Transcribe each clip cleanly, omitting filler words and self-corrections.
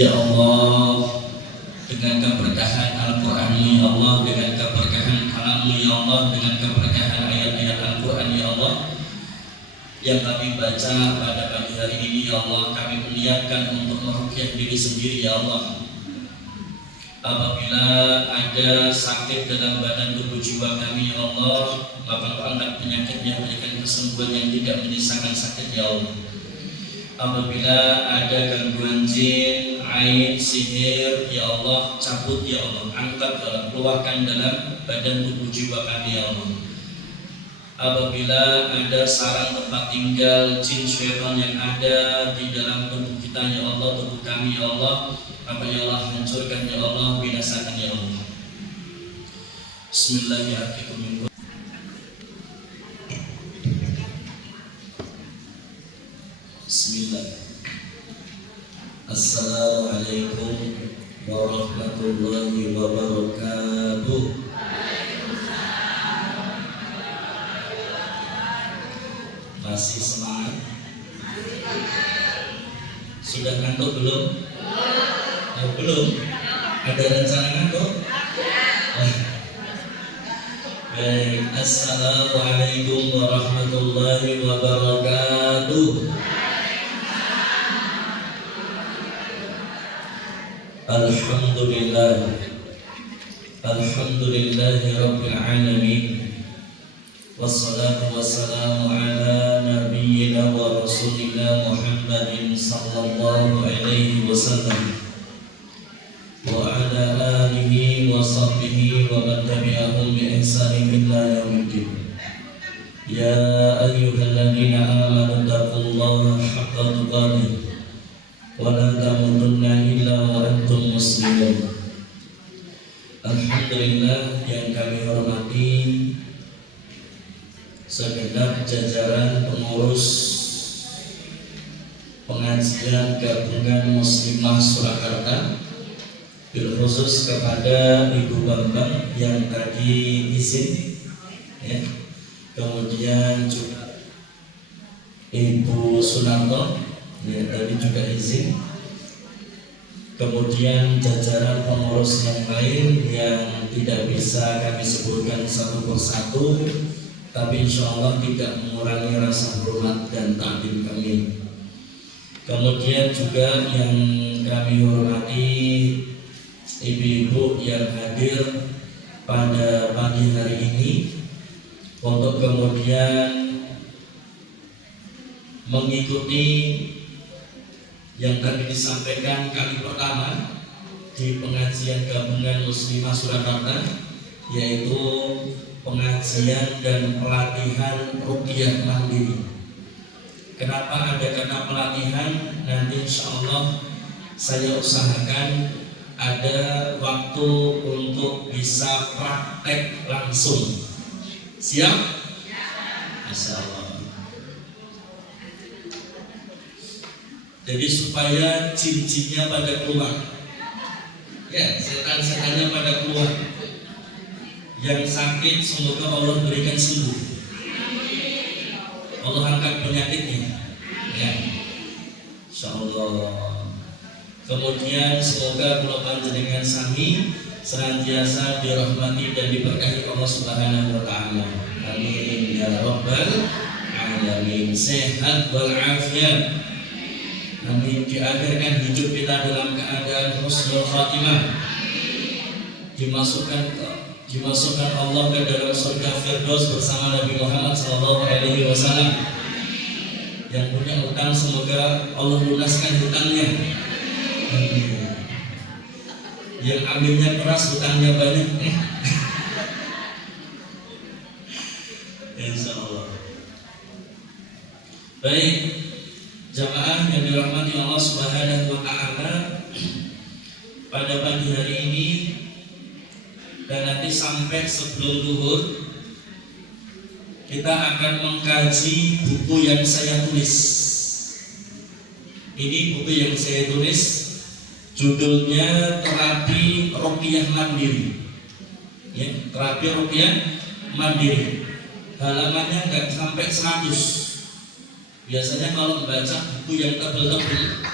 Ya Allah, dengan keberkahan Al-Quran ya Allah, dengan keberkahan kalam-Mu ya Allah, dengan keberkahan ayat-ayat Al-Quran ya Allah yang kami baca pada pagi hari ini ya Allah, kami meniatkan untuk meruqyah diri sendiri ya Allah. Apabila ada sakit dalam badan tubuh jiwa kami ya Allah, Bapak angkat penyakitnya, berikan kesembuhan yang tidak menyisakan sakit ya Allah. Apabila ada gangguan jin, ain, sihir ya Allah, cabut ya Allah, angkat ya Allah, keluarkan dalam badan tubuh jiwa kami ya Allah. Apabila ada sarang tempat tinggal jin syaitan yang ada di dalam tubuh kita ya Allah, tubuh kami ya Allah, apa ya Allah, hancurkan ya Allah, binasakan ya Allah. Bismillahirrahmanirrahim. Bismillah. Assalamualaikum warahmatullahi wabarakatuh. Masih semangat? Sudah ngantuk belum? Belum? Ada rencana ngantuk? Baik. Assalamualaikum warahmatullahi wabarakatuh. Alhamdulillahi rabbil alamin. Wassalatu wassalamu ala nabiyyina wa rasulina Muhammadin sallallahu alaihi wasallam wa ala alihi wa sahbihi wa man tabi'ahum bi ihsanin ila yaumiddin. Ya ayyuhalladzina amanu taqullaha haqqa tuqatih wa la tamutunna illa wa antum muslimun. Alhamdulillah yang kami hormati segenap jajaran pengurus pengajian gabungan Muslimah Surakarta, bil khusus kepada Ibu Bambang yang tadi izin ya. Kemudian juga Ibu Sunarto ya, tadi juga izin. Kemudian jajaran pengurus yang lain yang tidak bisa kami sebutkan satu persatu, tapi insya Allah tidak mengurangi rasa hormat dan takdim kami. Kemudian juga yang kami hormati ibu-ibu yang hadir pada pagi hari ini untuk kemudian mengikuti yang tadi disampaikan kali pertama di pengajian gabungan Muslimah Surakarta, yaitu pengajian dan pelatihan ruqyah mandiri. Kenapa ada kata pelatihan? Nanti insya Allah saya usahakan ada waktu untuk bisa praktek langsung. Siap? Insya Allah. Jadi supaya jin-jinnya pada keluar, ya, setan-setannya pada keluar. Yang sakit semoga Allah berikan sembuh, Allah angkat penyakitnya ya, insyaallah. Kemudian semoga kula panjenengan sami senantiasa dirahmati dan diberkahi Allah Subhanahu wa taala. Amin ya rabbal alamin. Sehat wal afiat. Amin. Diakhirkan hidup kita dalam keadaan husnul khatimah. Dimasukkan Allah ke dalam surga Firdaus bersama Nabi Muhammad SAW. Yang punya utang semoga Allah lunaskan hutangnya. Yang ambilnya keras hutangnya banyak. Insya Allah. Baik, jamaah yang dirahmati Allah Subhanahu wa taala, pada pagi hari ini dan nanti sampai sebelum zuhur kita akan mengkaji buku yang saya tulis. Ini buku yang saya tulis, judulnya Terapi Ruqyah Mandiri. Ya, terapi ruqyah mandiri. Halamannya nggak sampai 100. Biasanya kalau membaca buku yang tebel-tebel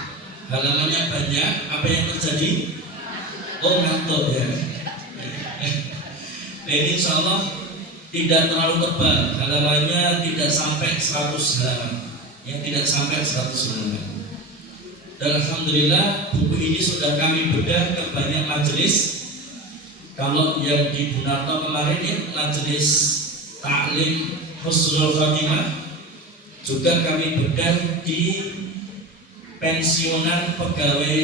halamannya banyak, apa yang terjadi? Oh, ngantuk ya. Ini insya Allah tidak terlalu tebal, halamannya tidak sampai 100 halaman, yang tidak sampai 100 halaman. Dan alhamdulillah buku ini sudah kami bedah ke banyak majelis. Kalau yang di Bunarto kemarin ya, majelis Ta'lim Husnul Khotimah, juga kami bedah di pensiunan pegawai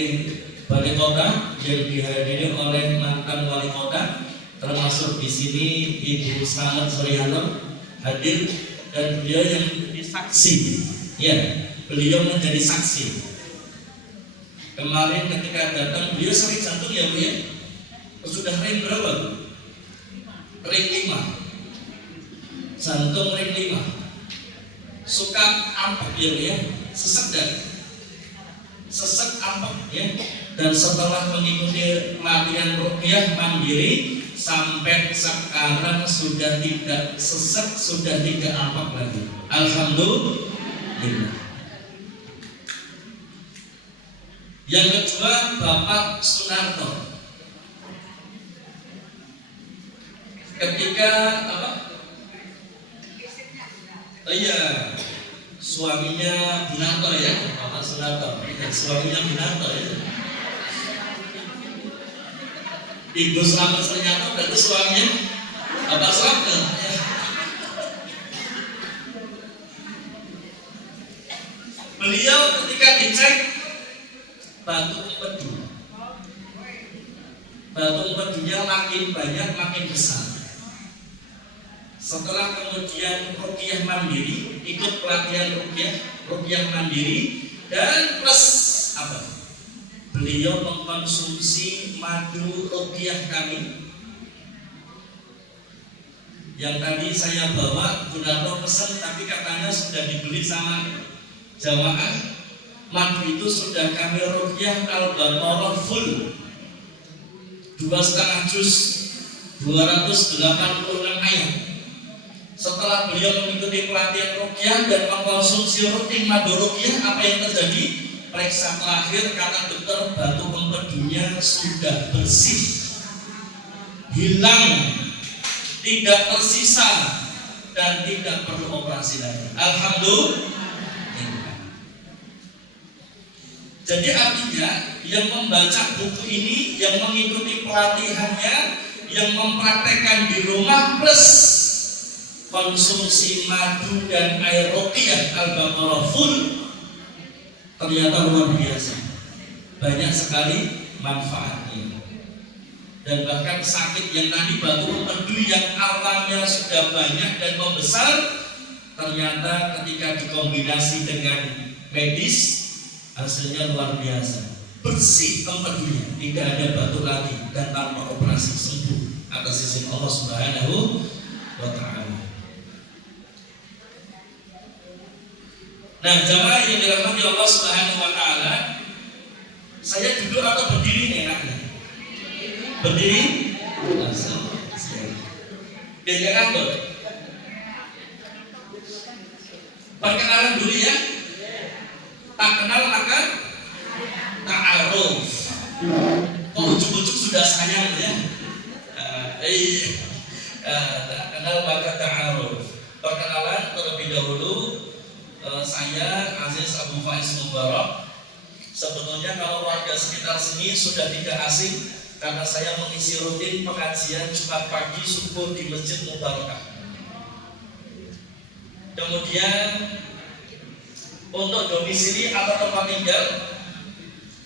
Balai Kota yang dihadiri oleh mantan wali kota, termasuk di sini Ibu Slamet Suryanto hadir, dan beliau yang menjadi saksi. Ya, beliau menjadi saksi. Kemarin ketika datang beliau sakit jantung ya Bu ya. Sudah ring berapa Bu? Ring 5. Jantung ring 5. Suka ampak ya Bu ya. Sesek ampak ya. Dan setelah mengikuti latihan ruqyah mandiri sampai sekarang sudah tidak sesek, sudah tidak ampak lagi. Alhamdulillah. Yang kedua Bapak Sunarto. Ketika apa? Oh iya, suaminya Bunarto ya, Bapak Sunarto. Suaminya Bunarto ya. Ibu Slamet Suryanto berarti suaminya Bapak Slamet ya. Beliau ketika dicek batu empedunya makin banyak, makin besar. Setelah kemudian ruqyah mandiri, ikut pelatihan ruqyah mandiri, dan plus apa? Beliau mengkonsumsi madu ruqyah kami. Yang tadi saya bawa, Bunarto pesen, tapi katanya sudah dibeli sama jamaah. Madu itu sudah kami ruqyah Al-Baqarah full 2,5 juz 286 ayat. Setelah beliau mengikuti pelatihan ruqyah dan mengkonsumsi rutin madu ruqyah, apa yang terjadi? Periksa terakhir kata dokter, batu empedunya sudah bersih, hilang, tidak tersisa, dan tidak perlu operasi lagi. Alhamdulillah. Jadi artinya yang membaca buku ini, yang mengikuti pelatihannya, yang mempraktekkan di rumah plus konsumsi madu dan air ruqyah Al-Baqarah full, ternyata luar biasa, banyak sekali manfaatnya. Dan bahkan sakit yang tadi batu empedu yang awalnya sudah banyak dan membesar, ternyata ketika dikombinasi dengan medis hasilnya luar biasa, bersih empedunya, tidak ada batu lagi, dan tanpa operasi sembuh atas izin Allah Subhanahu wa Ta'ala. Nah, jamaah yang dirahmati Allah Subhanahu wa Ta'ala, saya duduk atau berdiri nih enaknya? Berdiri? Biar gak ngantuk. Perkenalan dulu ya. Tak kenal maka ta'aruf. Kok ujuk-ujuk sudah sayang ya? Tak kenal maka ta'aruf. Perkenalan terlebih dahulu, saya Aziz Abu Faiz Mubarak. Sebetulnya kalau warga sekitar sini sudah tidak asing, karena saya mengisi rutin pengajian Jumat pagi subuh di Masjid Mubarakah. Kemudian untuk domisili atau tempat tinggal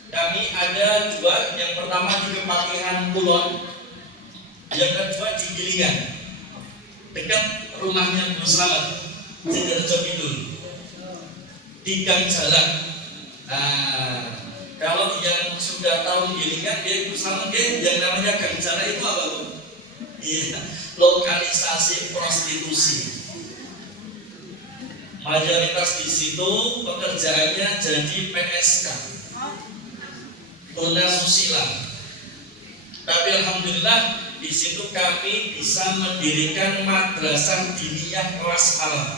kami ada dua. Yang pertama di Kepatihan Kulon, yang kedua di Gilingan, dekat rumahnya Bu Slamet Sidoarjo Kidul, di Gang Jalan. Nah, kalau yang sudah tahu Gilingan, dia Bu Slamet, yang namanya Gang Jalan itu apa Bu? Iya, lokalisasi prostitusi. Mayoritas di situ pekerjaannya jadi PSK, tuna susila. Tapi alhamdulillah di situ kami bisa mendirikan madrasah diniyah kelas alam.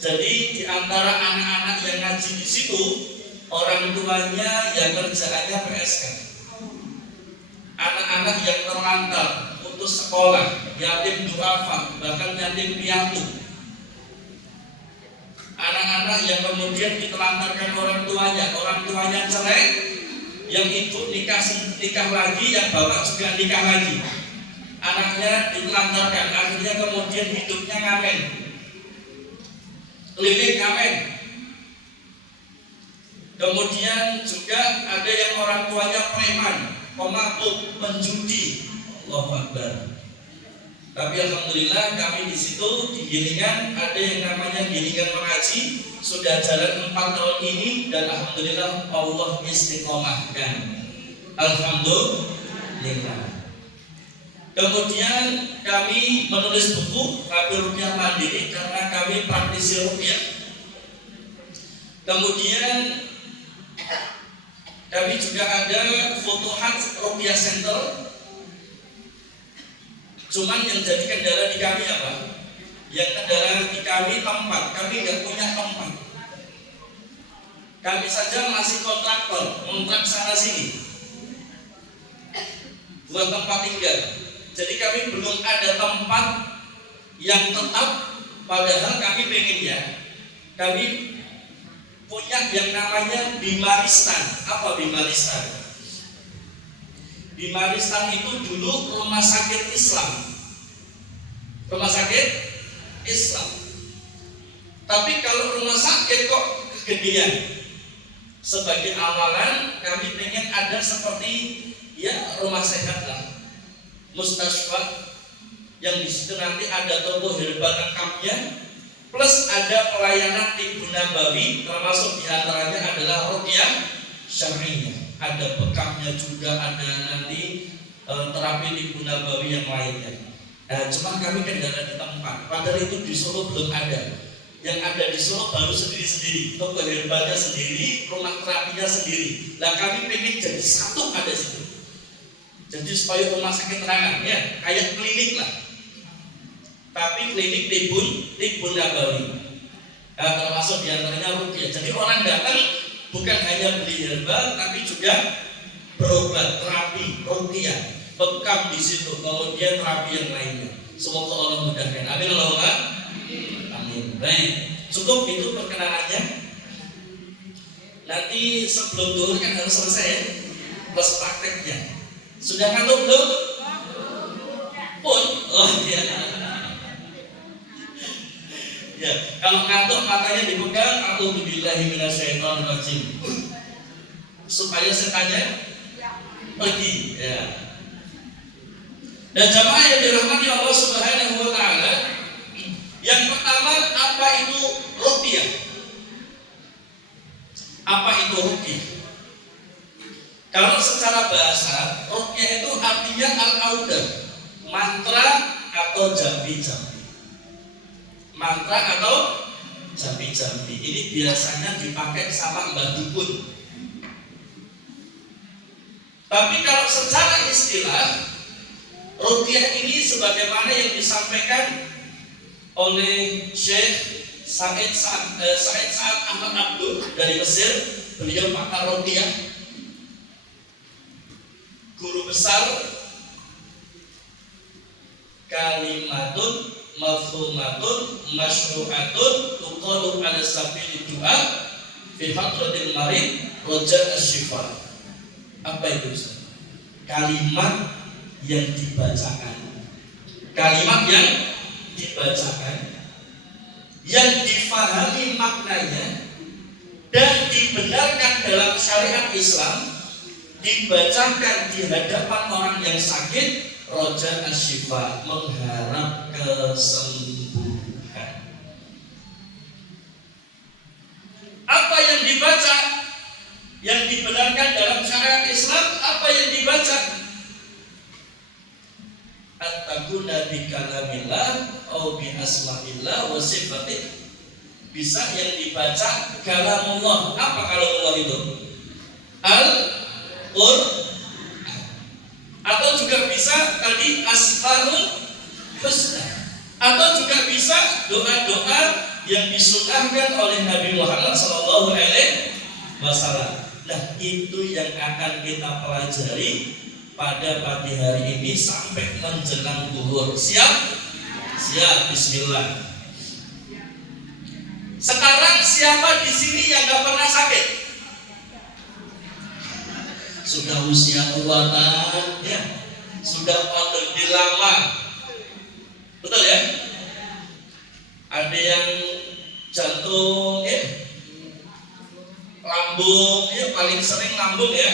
Jadi di antara anak-anak yang ngaji di situ, orang tuanya yang kerjaannya PSK. Anak-anak yang terlantar, putus sekolah, yatim duafa, bahkan yatim piatu. Anak-anak yang kemudian ditelantarkan orang tuanya cerai, yang ibu nikah lagi, yang bapak juga nikah lagi. Anaknya ditelantarkan, akhirnya kemudian hidupnya ngamen, keliling ngamen. Kemudian juga ada yang orang tuanya preman, pemabuk, penjudi. Allahu Akbar. Tapi alhamdulillah kami di situ di Gilingan ada yang namanya Gilingan Mengaji, sudah jalan 4 tahun ini dan alhamdulillah Allah istiqomahkan. Alhamdulillah. Kemudian kami menulis buku Tapi Ruqyah Mandiri karena kami praktisi ruqyah. Kemudian kami juga ada Futuhat Ruqyah Center. Cuman yang jadi kendala di kami apa? Yang kendala di kami tempat. Kami nggak punya tempat. Kami saja masih kontraktor, kontrak sana sini, buat tempat tinggal. Jadi kami belum ada tempat yang tetap. Padahal kami pengennya, kami punya yang namanya Bimaristan. Apa Bimaristan? Bimaristan itu dulu rumah sakit Islam. Rumah sakit Islam. Tapi kalau rumah sakit kok kegedean. Sebagai awalan kami pengen ada seperti ya rumah sehat lah, mustasfa, yang di situ nanti ada toko herbal lengkapnya, plus ada pelayanan tibbun nabawi, termasuk diantaranya adalah ruqyah syar'iyyah. Ada bekamnya juga, ada nanti terapi tibbun nabawi yang lainnya. Cuma kami kendala di tempat. Padahal itu di Solo belum ada. Yang ada di Solo baru sendiri-sendiri, toko herbalnya sendiri, rumah terapinya sendiri. Nah kami pengen jadi satu ada situ. Jadi supaya rumah sakit terangan ya, kayak klinik lah. Tapi klinik tibbun nabawi. Termasuk diantaranya ruqyah. Jadi orang datang bukan hanya beli herbal, tapi juga berobat, terapi, ruqyah, bekam di situ, kemudian terapi yang lainnya. Semoga Allah mudahkan. Amin Allahumma amin. Baik, cukup itu perkenalannya. Nanti sebelum duhur kan harus selesai ya, plus prakteknya. Sudah ngantuk belum? Pun, oh ya. Ya, kalau ngantuk matanya dipegang, a'udzubillahi minasyaitonirrajim. Supaya setannya pergi. Ya. Dan jamaah yang dirahmati Allah Subhanahu wa taala, yang pertama apa itu ruqyah? Apa itu ruqyah? Kalau secara bahasa, ruqyah itu artinya al-audah, mantra atau jambi-jambi. Mantra atau jambi-jambi ini biasanya dipakai sama mbah dukun. Tapi kalau secara istilah, ruqyah ini sebagaimana yang disampaikan oleh Syekh Said Sa'ad Ahmad Abdul dari Mesir, beliau pakar ruqyah, guru besar. Kalimatun mafhumatun masyru'atun tuqalu ala sabili du'a fi hadratil marid roja asyifa. Apa itu? Kalimat yang dibacakan, kalimat yang dibacakan, yang difahami maknanya dan dibenarkan dalam syariat Islam, dibacakan di hadapan orang yang sakit, roja asyifa, mengharap kesembuhan. Apa yang dibaca, yang dibenarkan dalam syariat Islam, apa yang dibaca? At-takuna bi kalamillah au bi asma'illah wa sifatih. Bisa yang dibaca kalamullah. Apa kalamullah itu? Al-Qur'an. Atau juga bisa tadi asmaul husna. Atau juga bisa doa-doa yang disunahkan oleh Nabi Muhammad SAW. Nah, itu yang akan kita pelajari pada pagi hari ini sampai menjelang zuhur. Siap? Siap. Bismillah. Sekarang siapa di sini yang gak pernah sakit? Sudah usia tuaan, ya, sudah pandemi lama, betul ya? Ada yang jantung, ya, lambung, ya, paling sering lambung ya.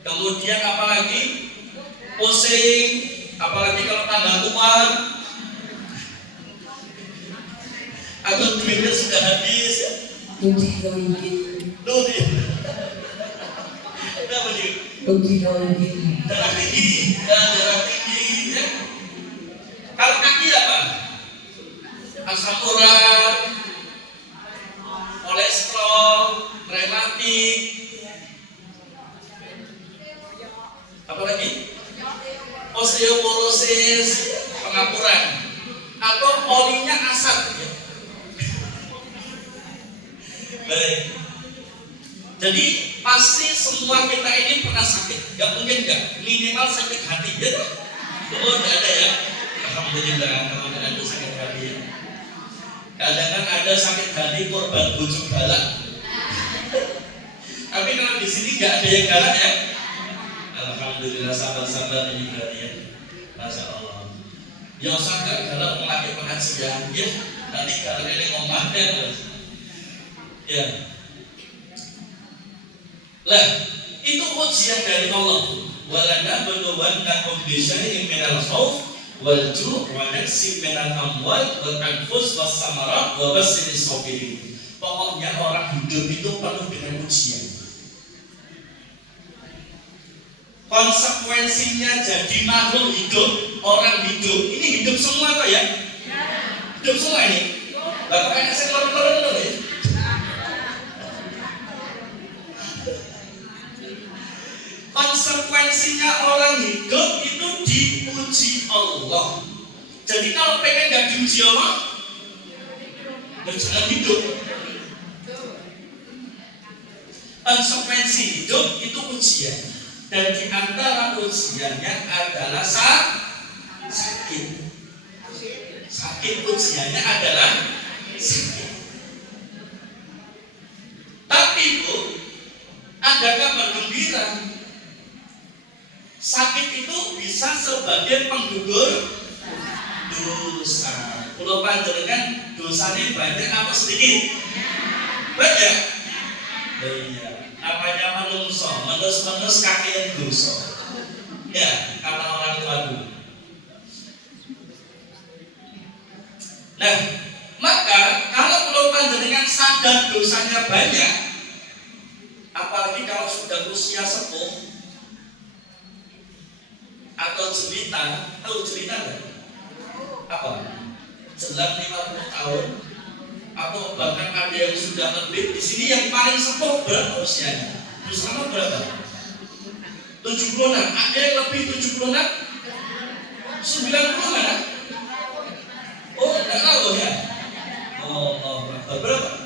Kemudian apalagi pusing, apalagi kalau tanggal tua, atau duitnya sudah habis ya. Kenapa nih? Darah tinggi, darah tinggi ya. Kalau kaki apa? Asam urat, kolesterol, rematik, apa lagi? Osteoporosis, pengapuran, atau polinya asam ya. Baik. Jadi pasti semua kita ini pernah sakit, gak mungkin gak, minimal sakit hati ya. Oh gak ada ya. Alhamdulillah kalau gak ada sakit hati ya. Kadang-kadang ada sakit hati korban bujuk galak. Tapi kalau di sini gak ada yang galak ya. Alhamdulillah sahabat-sahabat ini kalian, Masya Allah. Yang sangat galak memakai pengajian ya. Nanti kalau ini ngomong ya. Lah, itu ujian dari Allah. Walana benuwannakum bisyai'in minal khauf wal ju' wa naqsin minal amwal wal anfus was samarat wa basyirish sabirin. Pokoknya orang hidup itu penuh dengan ujian. Konsekuensinya jadi makhluk hidup, orang hidup. Ini hidup semua kok ya? Hidup semua ini. Lah kok enak sing loro-loro ya? Konsekuensinya orang hidup itu diuji Allah. Jadi kalau pengen gak diuji Allah, ya jangan hidup. Konsekuensi hidup itu ujian. Dan di antara ujiannya adalah sakit. Sakit ujiannya adalah sakit. Tapi Bu, ada kabar gembira. Sakit itu bisa sebagai penggugur dosa. Kalau panjenengan dosanya banyak apa sedikit? Banyak. Iya. Namanya menungso, menus kakian dosa. Ya, kata orang tua dulu. Nah, maka kalau panjenengan sadar dosanya banyak, apalagi kalau sudah usia sepuh atau jelita, tahu jelita enggak? Apa? Jelang 50 tahun atau bahkan ada yang sudah lebih. Di sini yang paling sepuh berapa usianya? Bersama berapa? 76. Ada yang lebih 76? 90 mana? Oh, enggak tahu ya? Oh, berapa?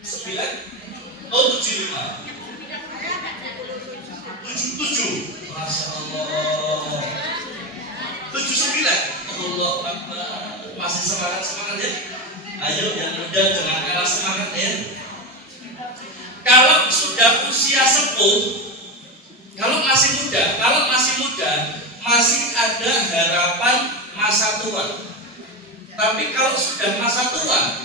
9? Oh, 75. 77. Masya Allah. 79. Allah Akbar. Masih semangat ya. Ayo yang muda jangan kalah semangat ya. Kalau sudah usia sepuh, kalau masih muda, masih ada harapan masa tua. Tapi kalau sudah masa tua,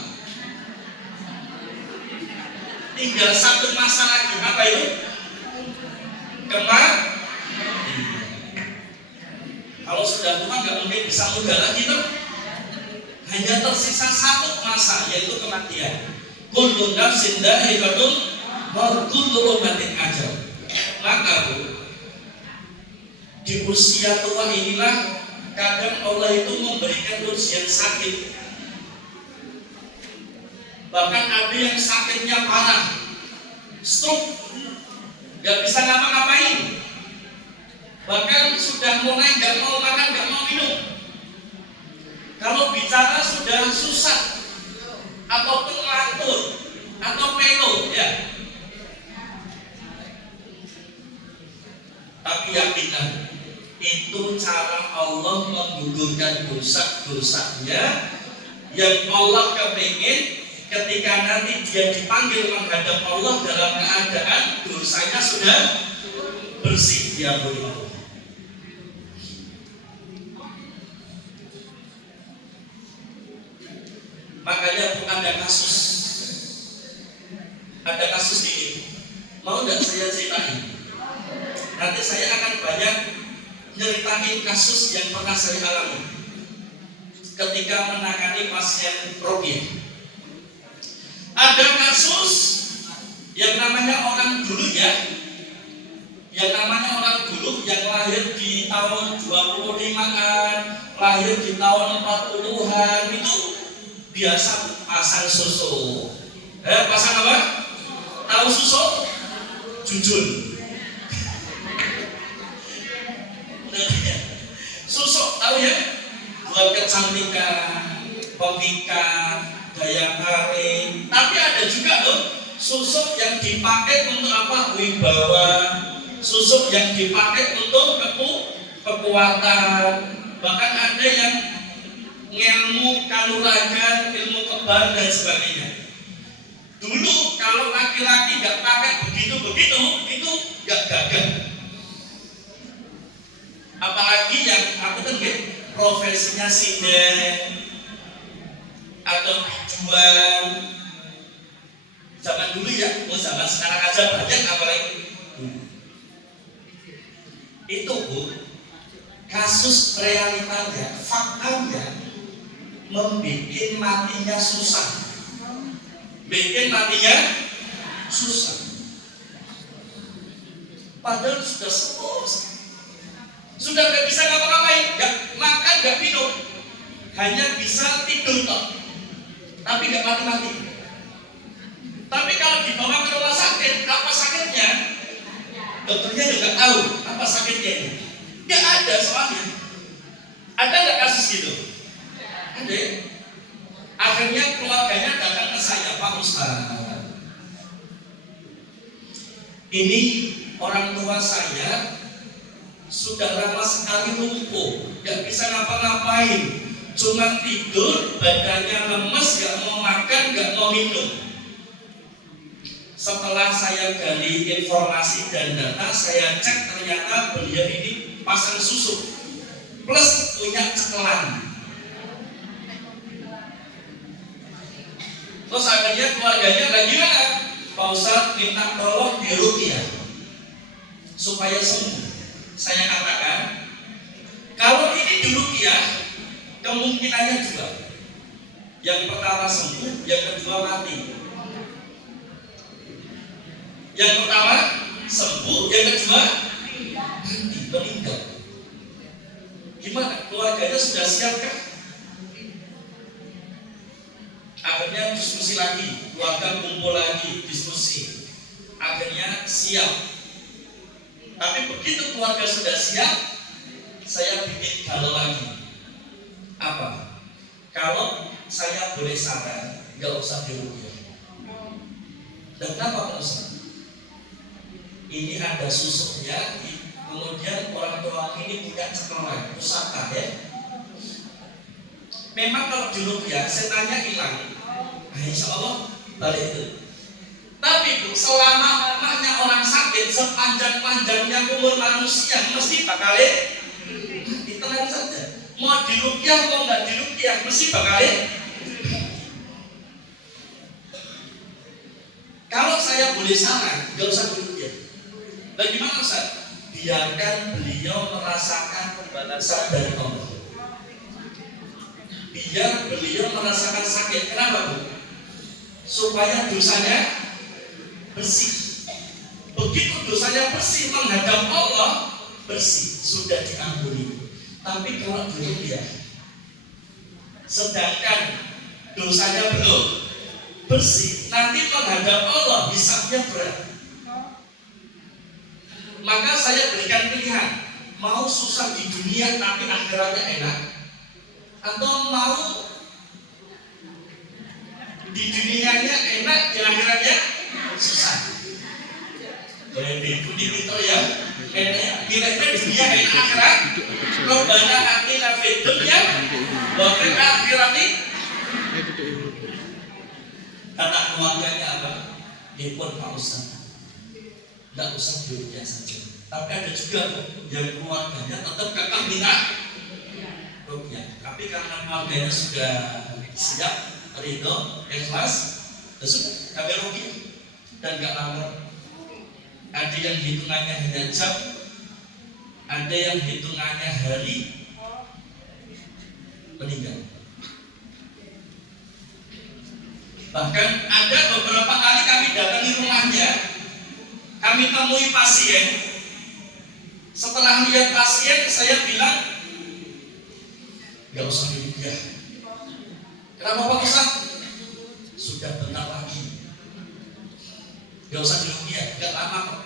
tinggal satu masa lagi. Apa itu? Kalau sudah tua nggak mungkin bisa muda lagi tuh. Hanya tersisa satu masa, yaitu kematian. Kullu nafsin dha'iqatul maut, kullu ummatin ajal. Maka Bu, di usia tua inilah kadang Allah itu memberikan ujian sakit. Bahkan ada yang sakitnya parah, stroke, gak bisa ngapa-ngapain, bahkan sudah mulai gak mau makan, gak mau minum. Kalau bicara sudah susah ataupun ngelantur atau melo ya. Tapi yakinlah itu cara Allah menggugurkan dosa-dosanya yang Allah kepingin ketika nanti dia dipanggil menghadap Allah dalam keadaan dosanya sudah bersih diampuni Allah. Makanya ada kasus ini. Mau nggak saya ceritain? Nanti saya akan banyak nyeritain kasus yang pernah saya alami ketika menangani pasien Robiah. Ada kasus yang namanya orang dulu ya, yang lahir di tahun 25-an, lahir di tahun 40-an itu biasa pasang susu. Pasang apa? Tahu susu? Jujur. Susuk tahu ya, buat kecantikan, pemikat, daya tarik. Tapi ada juga loh susuk yang dipakai untuk apa? Wibawa. Susuk yang dipakai untuk kekuatan. Bahkan ada yang ilmu kanuragan, ilmu kebal dan sebagainya. Dulu kalau laki-laki nggak pakai begitu itu nggak gagah. Apalagi yang aku kan profesinya sinden atau jual zaman dulu ya, zaman sekarang aja banyak apalagi itu Bu, kasus realitanya, faktanya membuat matinya susah, padahal sudah sembuh. Sudah nggak bisa ngapa-ngapain, nggak makan, nggak minum, hanya bisa tidur toh, tapi nggak mati-mati. Tapi kalau dibawa ke rumah sakit, apa sakitnya? Dokternya juga tahu apa sakitnya ini. Nggak ada soalnya. Ada nggak kasus gitu? Ada. Akhirnya keluarganya datang ke saya, Pak Ustaz. Ini orang tua saya sudah lama sekali lumpuh, gak bisa ngapa-ngapain, cuma tidur, badannya lemes, gak mau makan, gak mau minum. Setelah saya gali informasi dan data, saya cek ternyata beliau ini pasang susu plus punya cekelan. Terus akhirnya keluarganya lagi Pak Ustaz minta tolong diruqyah supaya sembuh. Saya katakan, kalau ini diruqyah, kemungkinannya dua. Yang pertama sembuh, yang kedua mati. Yang pertama sembuh, yang kedua mati, meninggal. Gimana? Keluarganya sudah siap kan? Akhirnya diskusi lagi, keluarga kumpul lagi, diskusi. Akhirnya siap. Tapi begitu keluarga sudah siap, saya bikin galau lagi. Apa? Kalau saya boleh saran, nggak usah diruqyah. Dan kenapa Pak Ustaz? Ini ada susuknya, kemudian orang tua ini punya cekelan, pusaka ya. Memang kalau diruqyah, setannya hilang. Nah, insya Allah balik itu. Tapi Bu, selama lamanya orang sakit, sepanjang-panjangnya umur manusia mesti bakal ditenang saja. Mau diruqyah mau nggak diruqyah mesti bakal. Kalau saya boleh saran, nggak usah diruqyah. Bagaimana Ustaz? Biarkan beliau merasakan pembalasan dari Allah. Biar beliau merasakan sakit. Kenapa Bu? Supaya dosanya bersih. Begitu dosanya bersih menghadap Allah, bersih, sudah diampuni. Tapi kalau diruqyah, sedangkan dosanya belum bersih, nanti menghadap Allah hisabnya berat. Maka saya berikan pilihan, mau susah di dunia tapi akhiratnya enak, Atau mau di dunianya enak, di akhiratnya susah? Boleh itu ya. Kira-kira dunia enak akhirat. Robbana atina fid dunya wa fil akhirati. Kata keluarganya apa? Pun Pak Ustaz, tidak usah di dunia saja. Tapi ada juga yang keluarganya tetap kekal minat rupiah. Tapi karena keluarganya sudah siap, ridho, ikhlas, sudah kami rupiah dan gak lama. Ada yang hitungannya hanya jam, ada yang hitungannya hari meninggal. Bahkan ada beberapa kali kami datangi rumahnya, kami temui pasien. Setelah lihat pasien, saya bilang, gak usah dirupiah. Kenapa Pak Ustaz? Sudah bentar lagi. Gak usah dirupiah, gak lama kok.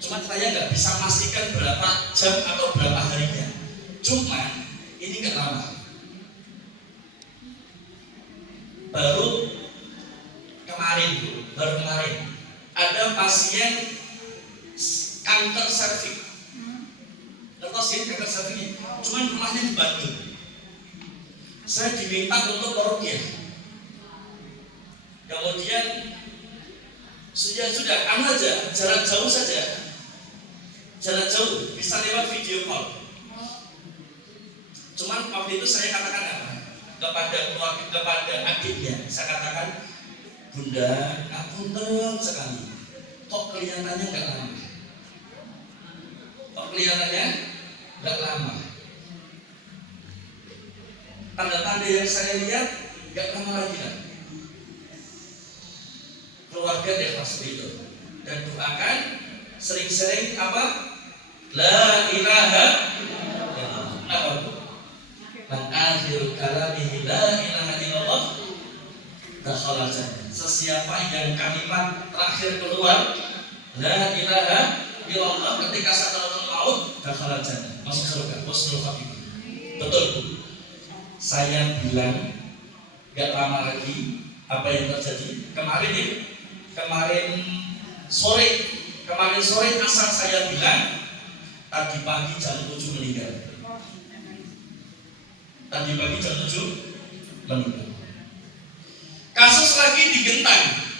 Cuma saya gak bisa pastikan berapa jam atau berapa harinya. Cuma ini gak lama. Baru kemarin ada pasien kanker serviks. Pasien kanker serviks, cuman rumahnya di Bandung. Saya diminta untuk meruqyah. Kemudian sudah kamu aja jarak jauh saja, jarak jauh bisa lewat video call. Cuman waktu itu saya katakan apa? Kepada adiknya, saya katakan, Bunda, ngapunten sekali, kok kelihatannya nggak lama, Tanda-tanda yang saya lihat nggak lama lagi kan? Keluarga ikhlas itu dan doakan sering-sering apa? La ilaha illallah. Man akhiru kalamihi la ilaha illallah dakhala jannah. Sesiapa yang kalimat terakhir keluar la ilaha illallah ketika sakaratul maut dakhala jannah, masuk surga. Husnul khatimah. Betul Bu. Saya bilang gak lama lagi apa yang terjadi kemarin sore asal saya bilang tadi pagi jam 7 meninggal. Kasus lagi di Gentang.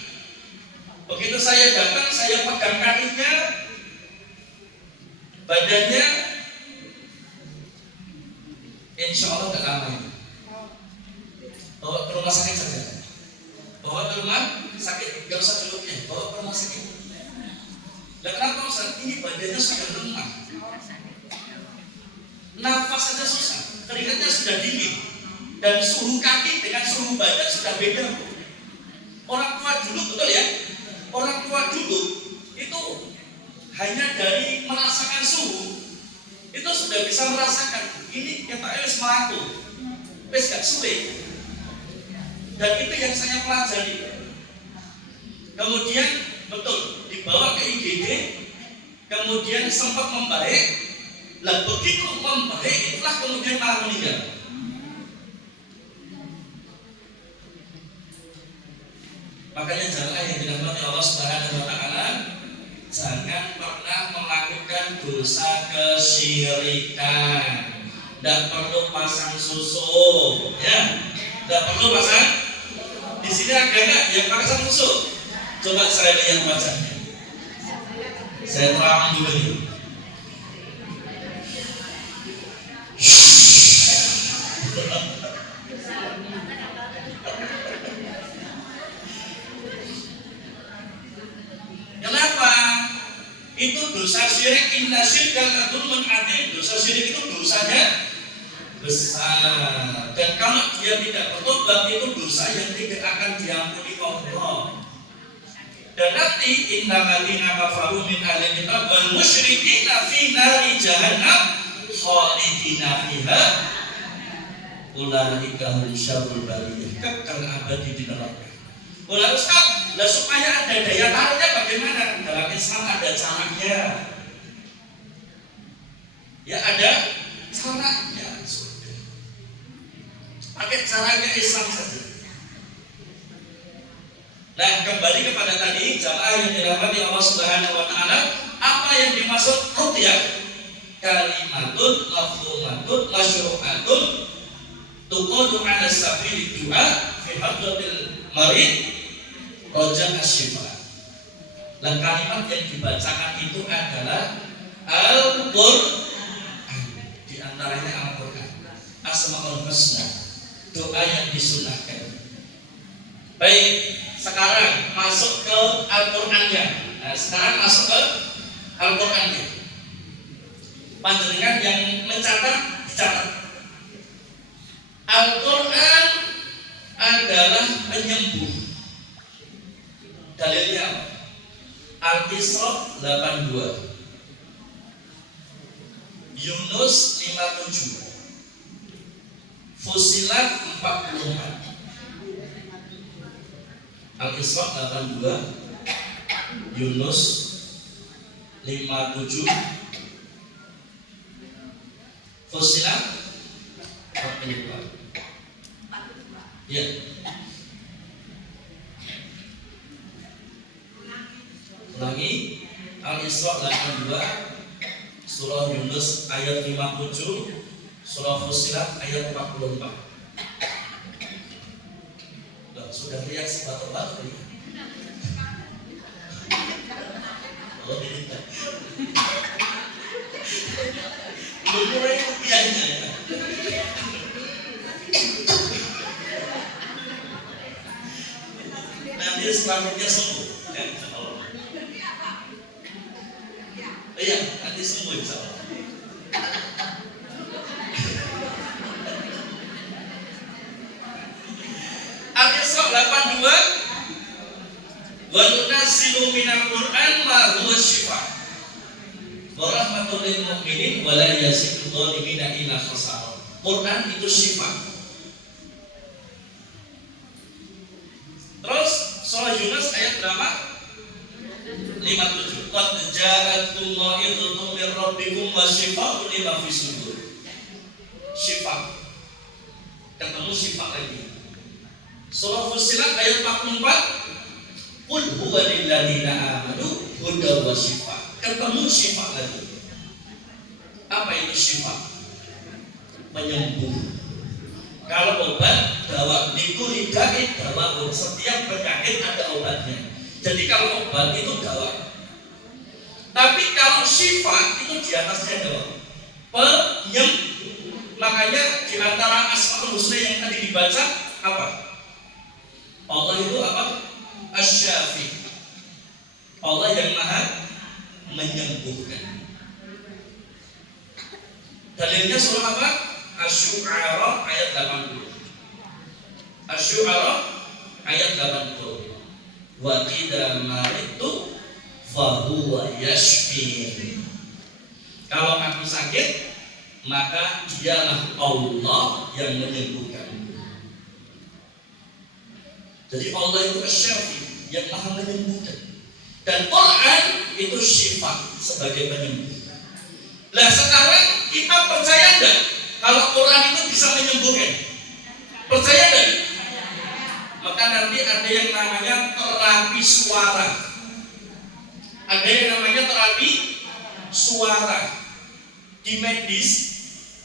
Begitu saya datang, saya pegang kakinya, badannya, insya Allah gak lama ini. Bawa ke rumah sakit saja. Gak usah duduknya, bawa ke rumah sakit. Dan kenapa Ustaz? Ini badannya sudah lemah, nafas saja susah, keringatnya sudah dingin, dan suhu kaki dengan suhu badan sudah beda. Orang tua dulu, betul ya? Orang tua dulu itu hanya dari merasakan suhu itu sudah bisa merasakan ini yang tak harus melaku, wes gak sulit. Dan itu yang saya pelajari. Kemudian betul dibawa ke IGD, kemudian sempat membaik. Lah begitu membaik itulah kemudian malah meninggal. Makanya jangan yang dirahmati Allah Subhanahu wa taala, jangan pernah melakukan dosa kesyirikan. Tidak perlu pasang susu, ya. Tidak perlu pasang. Di sini ada nggak yang pasang susu? Coba saya lihat wajahnya. Saya terang dulu nih. Kenapa? Itu dosa syirik, inna syirka la dzulmun adzim. Dosa syirik itu dosanya besar. Dan kalau dia tidak bertobat, itu dosa yang tidak akan diampuni Allah. Dan nanti innal ladzina kafaru min ahli kitab wal musyrikina fi nari jahannam khalidina fiha ulaika hum syarrul bariyah, kekal abadi di neraka. Oleh Ustaz, lah supaya ada daya tariknya bagaimana? Dalam Islam ada caranya. Ya ada caranya. caranya Islam saja. Nah, kembali kepada tadi jamaah yang dirahmati Allah Subhanahu wa taala, apa yang dimaksud ruqyah? Kalimatun mafhumatun masyru'atun tuqadu 'ala sabili du'a fi hadratil marid raja asyifa. Dan kalimat yang dibacakan itu adalah Al-Qur'an, di antaranya Al-Qur'an, Asmaul Husna, doa yang disunahkan. Baik, sekarang masuk ke Al-Qur'annya. Nah, sekarang masuk ke Al-Qur'annya. Panjenengan yang mencatat, dicatat. Al-Qur'an adalah penyembuh. Dalilnya apa? Al-Isra 82, Yunus 57, Fusilat 44. Al-Isra 82, Yunus 57, Fusilat 44. Ya. Ulangi, Al-Isra 82, Surah Yunus ayat 57, Surah Fusilat ayat 44. Sudah lihat sebatuk-batuk ya? Oh, tidak. Belum mulai rupiahnya ya. Nanti selanjutnya sembuh. Iya, nanti sembuh insya Allah. Al-Isra 82, wa nunazzilu minal Qur'an ma huwa shifaa wa rahmatul lil mu'minin wa la yazidu dhalimina illa khasara. Quran itu syifa. Terus surah Yunus ayat berapa? 57. Qad ja'akum mau'izatun min rabbikum wa shifaa'un lima fis sudur. Syifa. Ketemu syifa lagi. Surah Fussilat ayat 44. Qul huwa lil ladzina amanu hudaw wa shifaa. Ketemu syifa lagi. Apa itu syifa? Penyembuh. Kalau obat, dawa. Likuli da'i dawa. Setiap penyakit ada obatnya. Jadi kalau obat itu dawa. Tapi kalau syifa itu di atasnya dawa. Penyembuh. Makanya di antara Asmaul Husna yang tadi dibaca apa? Allah itu apa? Asy-Syafi. Allah yang maha menyembuhkan. Dalilnya surah apa? Asy-Syu'ara ayat 80. Asy-Syu'ara ayat 80. Wa idza maridtu fa huwa yashfin. Kalau aku sakit, maka dialah Allah yang menyembuhkan. Jadi Allah itu Asy-Syafi, yang maha menyembuhkan. Dan Quran itu syifa sebagai penyembuh. Nah sekarang kita percaya enggak kalau Quran itu bisa menyembuhkan? Percaya enggak? Maka nanti ada yang namanya terapi suara. Ada yang namanya terapi suara. Di medis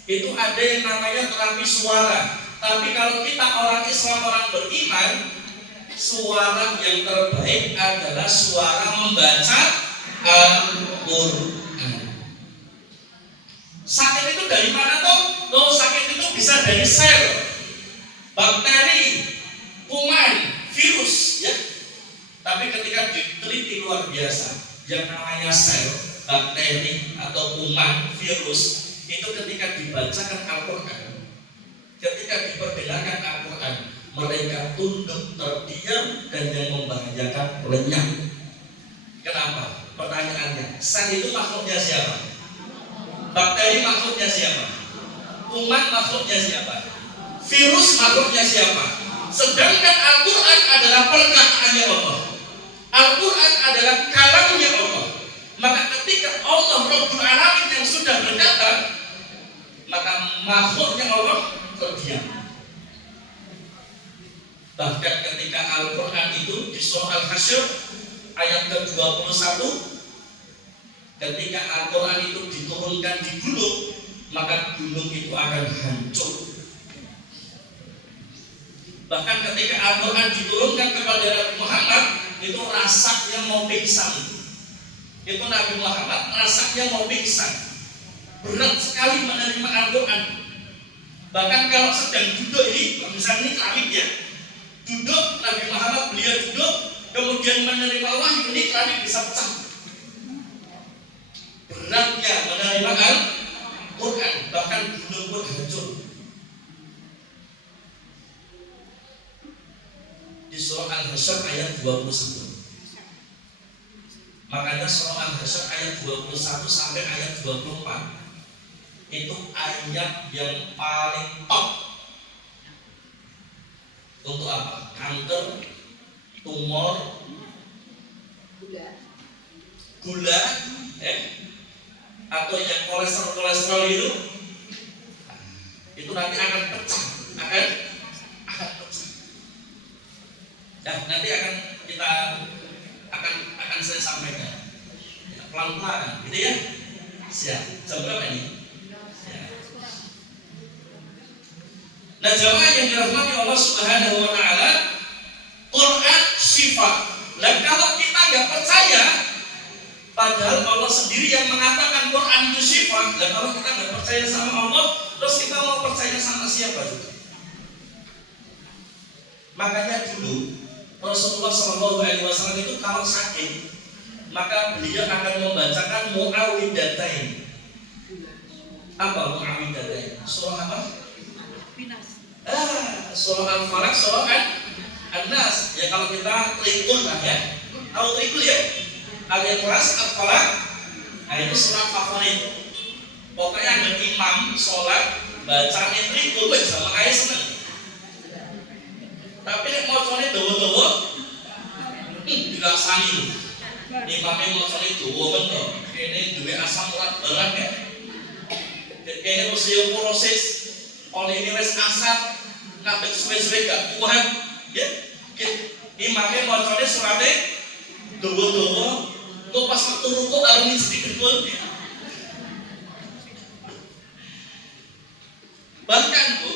itu ada yang namanya terapi suara. Tapi kalau kita orang Islam, orang beriman, suara yang terbaik adalah suara membaca Al-Quran. Sakit itu dari mana toh? Loh, sakit itu bisa dari sel, bakteri, kuman, virus, ya. Tapi ketika diteliti luar biasa, yang namanya sel, bakteri atau kuman, virus, itu ketika dibacakan Al-Quran, ketika diperdengarkan Al-Quran, mereka tunduk terdiam dan yang membahayakan lenyap. Kenapa? Pertanyaannya, sel itu makhluknya siapa? Bakteri makhluknya siapa? Kuman makhluknya siapa? Virus makhluknya siapa? Sedangkan Al-Quran adalah perkataannya Allah. Al-Quran adalah kalamnya Allah. Maka ketika Allah Rabbul Alamin yang sudah berkata, maka makhluknya Allah terdiam. Bahkan ketika Al-Quran itu di surah Al-Hasyr ayat ke-21, ketika Al-Quran itu diturunkan di gunung, maka gunung itu akan hancur. Bahkan ketika Al-Quran diturunkan kepada Nabi Muhammad, itu rasanya mau pingsan. Itu Nabi Muhammad rasanya mau pingsan. Berat sekali menerima Al-Quran. Bahkan kalau sedang duduk ini, misalnya ini keramik ya, duduk, Nabi Muhammad beliau duduk, kemudian menerima wahyu, ini keramik bisa pecah. Beratnya menerima Al-Quran, bahkan gunung pun hancur. Di surah Al-Hasyr ayat 21. Makanya surah Al-Hasyr ayat 21 sampai ayat 24 itu ayat yang paling top untuk apa? Kanker, tumor, gula, atau yang kolesterol itu nanti akan pecah, akan pecah. Nah, nanti akan saya sampaikan pelan-pelan, gitu ya. Siap. Jam berapa ini? Ya. Nah, jamaah yang dirahmati Allah Subhanahu wa taala, Quran syifa. Dan kalau kita nggak percaya, padahal Allah sendiri yang mengatakan Quran itu syifa, dan kalau kita nggak percaya sama Allah, terus kita mau percaya sama siapa juga? Makanya dulu Rasulullah SAW itu kalau sakit, maka beliau akan membacakan mu'awwidhatain. Apa mu'awwidhatain? Surah apa? Surah Al-Falaq, surah An-Nas. Ya kalau kita trikul lah ya. Tahu trikul ya? Al-Ikhlas, Al-Falaq. Nah itu surah favorit. Pokoknya ada imam sholat bacanya trikul, sama kayak seneng. Tapi nek mocone dawa-dawa dilaksani. Imame mocone dawa men to. Kene duwe asam urat banget ya. Kene osteoporosis, oleh ini wis asap, ngadeg suwe-suwe gak kuat, ya. Imame mocone surate dawa-dawa, kok pas waktu rukuk karo sedikit gol. Bahkan Bu,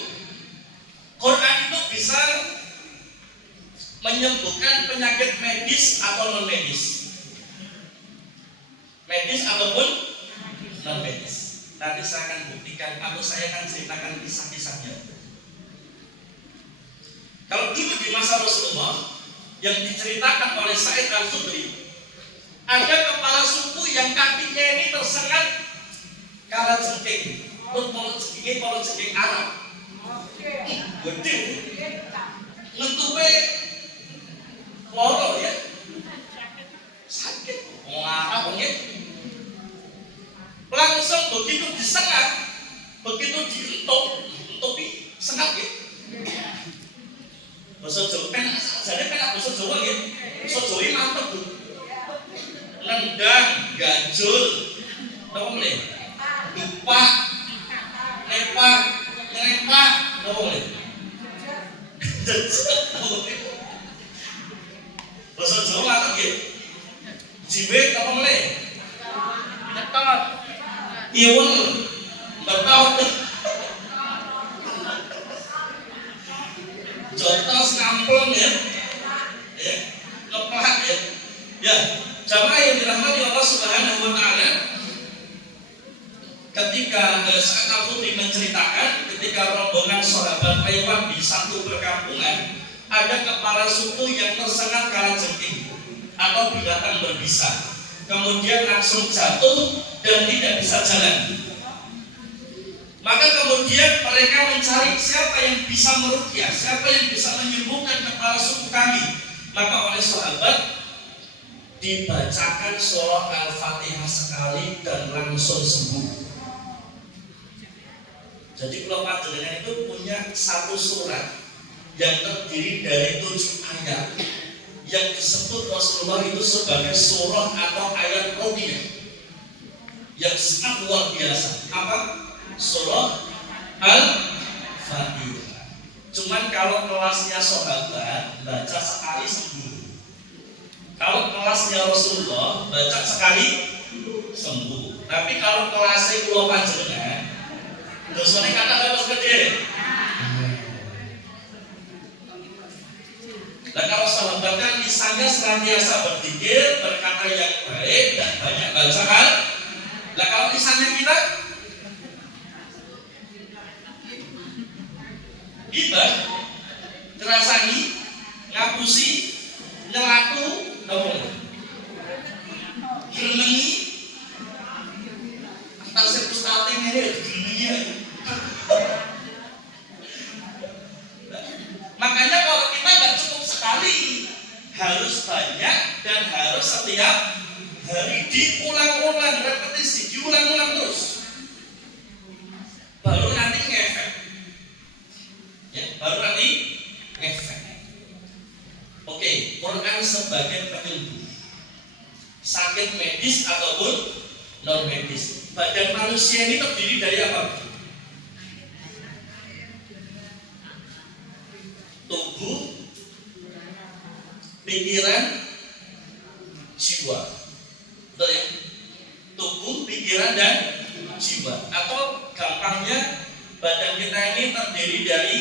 Quran itu bisa menyembuhkan penyakit medis atau non medis, ataupun non medis. Nanti saya akan buktikan, atau saya akan ceritakan kisah-kisahnya. Kalau dulu di masa Rasulullah yang diceritakan oleh Sa'id Al-Khudri, ada kepala suku yang kakinya ini tersengat kalajengking, kalajengking Arab. Gede, ngetupe loro ya, sakit, ngapa banget? Langsung begitu disengat, begitu dientupi sengat ya. Bahasa Jawa penak, jadi penak bahasa Jawa ya. Bahasa Jawa ini mantep Bu. Nendang, ganjul, apa mulai? Dupak, nepak, apa mulai? Bahasa Jawa mantep ya. Jiwek apa mulai? Ngetot, iwel, betot, jotos ngampleng ya, ngeplak ya. Ya, jamaah yang dirahmati Allah Subhanahu wa taala, ketika Sa'id Al-Khudri menceritakan ketika rombongan sahabat lewat di satu perkampungan, ada kepala suku yang tersengat kalajengking atau binatang berbisa, kemudian langsung jatuh dan tidak bisa jalan. Maka kemudian mereka mencari siapa yang bisa meruqyah, siapa yang bisa menyembuhkan kepala suku kami. Maka oleh sahabat dibacakan surah Al-Fatihah sekali dan langsung sembuh. Jadi kalau panjenengan itu punya satu surat yang terdiri dari 7 ayat yang disebut Rasulullah itu sebagai surah atau ayat ruqyah yang sangat luar biasa. Apa? Surah Al-Fatihah. Cuman kalau kelasnya sahabat baca sekali sembuh. Kalau kelasnya Rasulullah baca sekali sembuh. Tapi kalau kelasnya kula panjenengan dosane kata harus gede. Nah kalau sahabat kan lisannya senantiasa berpikir, berkata yang baik dan banyak bacaan. Nah kalau lisannya kita gibah, terasani, ngapusi, nyelatu, gerenengi, tasnya pustating ini gerenengi. Makanya kalau kita nggak cukup sekali, harus banyak dan harus setiap hari diulang-ulang, repetisi, diulang-ulang terus. Baru nanti ngefek. Ya, baru nanti ngefek. Oke, Quran sebagai penyembuh sakit medis ataupun non medis. Badan manusia ini terdiri dari apa? Tubuh, pikiran, jiwa. Betul ya? Tubuh, pikiran, dan jiwa. Atau gampangnya badan kita ini terdiri dari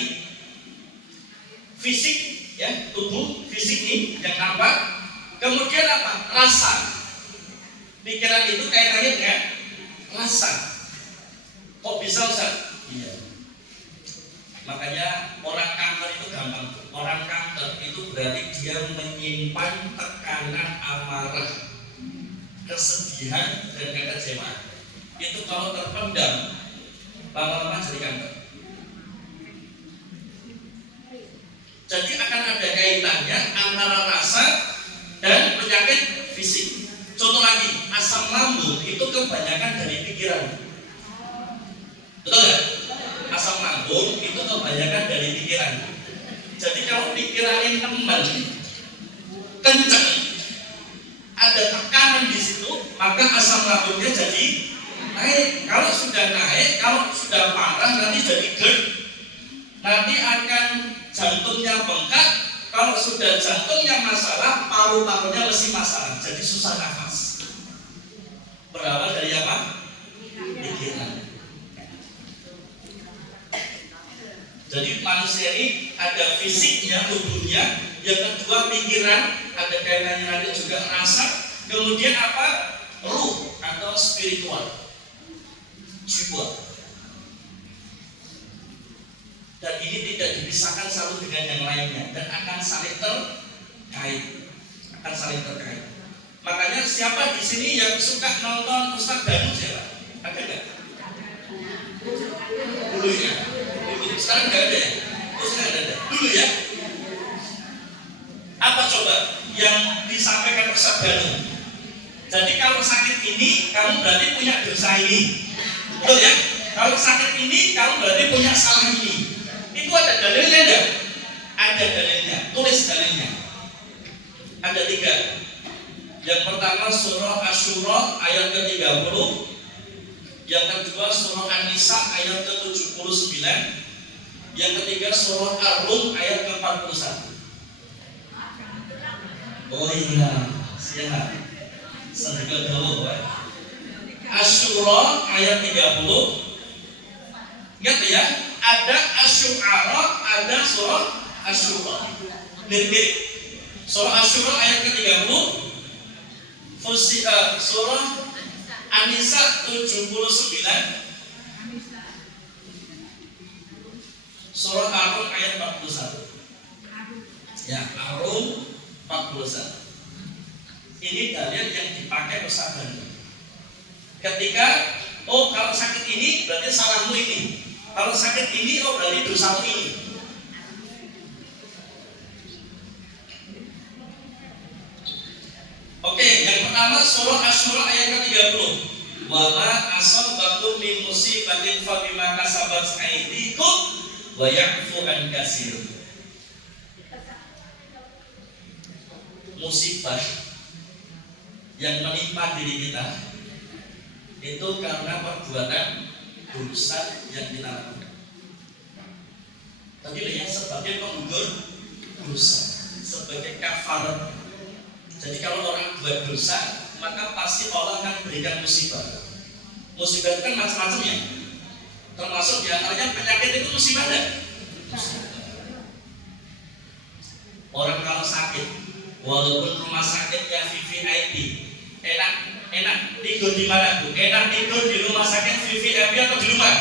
fisik, ya, tubuh, fisik ini yang nampak. Kemudian apa? Rasa. Pikiran itu kaitannya dengan rasa. Kok bisa Ustaz? Iya. Makanya orang kanker itu gampang. Orang kanker itu berarti dia menyimpan tekanan amarah, kesedihan, dan kekecewaan. Itu kalau terpendam lama-lama jadi kanker. Jadi akan ada kaitannya antara rasa dan penyakit fisik. Contoh lagi, asam lambung itu kebanyakan dari pikiran. Betul nggak? Asam lambung itu kebanyakan dari pikiran. Jadi kalau pikirannya teman kencang, ada tekanan di situ, maka asam lambungnya jadi naik. Kalau sudah naik, kalau sudah parah nanti jadi GERD. Nanti akan jantungnya bengkak. Kalau sudah jantungnya masalah, paru-parunya mesti masalah. Jadi susah nafas. Berawal dari apa? Pikiran. Jadi manusia ini ada fisiknya, tubuhnya. Yang kedua pikiran, ada kaitannya nanti juga rasa. Kemudian apa? Ruh atau spiritual, jiwa. Dan ini tidak dipisahkan satu dengan yang lainnya dan akan saling terkait. Makanya siapa di sini yang suka nonton Ustaz Danu siapa? Ada nggak? Dulu ya. Sekarang nggak ada ya. Sekarang ada. Dulu ya. Apa coba yang disampaikan Ustaz Danu? Jadi kalau sakit ini kamu berarti punya dosa ini. Betul ya? Kalau sakit ini kamu berarti punya salah ini. Itu ada dalilnya enggak? Ada dalilnya, tulis dalilnya. Ada 3. Yang pertama surah Asy-Syura ayat ke-30. Yang kedua surah An-Nisa ayat ke-79. Yang ketiga surah Ar-Rum ayat ke-41. Oh iya, siap. Sedekah dulu, Pak. Asy-Syura ayat 30. Ingat ya? Ada Asy-Syu'ara, ada surah Asy-Syura. Mirip-mirip. Surah Asy-Syura ayat ke-30, surah An-Nisa 79, surah Ar-Rum ayat 41. Ya, Ar-Rum 41. Ini dalil yang dipakai Ustaz. Ketika kalau sakit ini berarti salahmu ini. Kalau sakit ini, berarti dosamu ini. Oke, yang pertama surah Asy-Syura ayat ke-30. Wa ma asabakum min musibatin fa bima kasabat aydikum wa ya'fu an katsir. Musibah yang menimpa diri kita itu karena perbuatan dosa yang kita lakukan. Tapi yang sebagai penggugur dosa, sebagai kafarat. Jadi kalau orang buat dosa, maka pasti Allah akan berikan musibah. Musibah itu kan macam-macam ya. Termasuk diantaranya penyakit itu musibah kan? Orang kalau sakit, walaupun rumah sakitnya VVIP, enak tidur di mana Bu? Enak tidur di rumah sakit VVIP atau di rumah?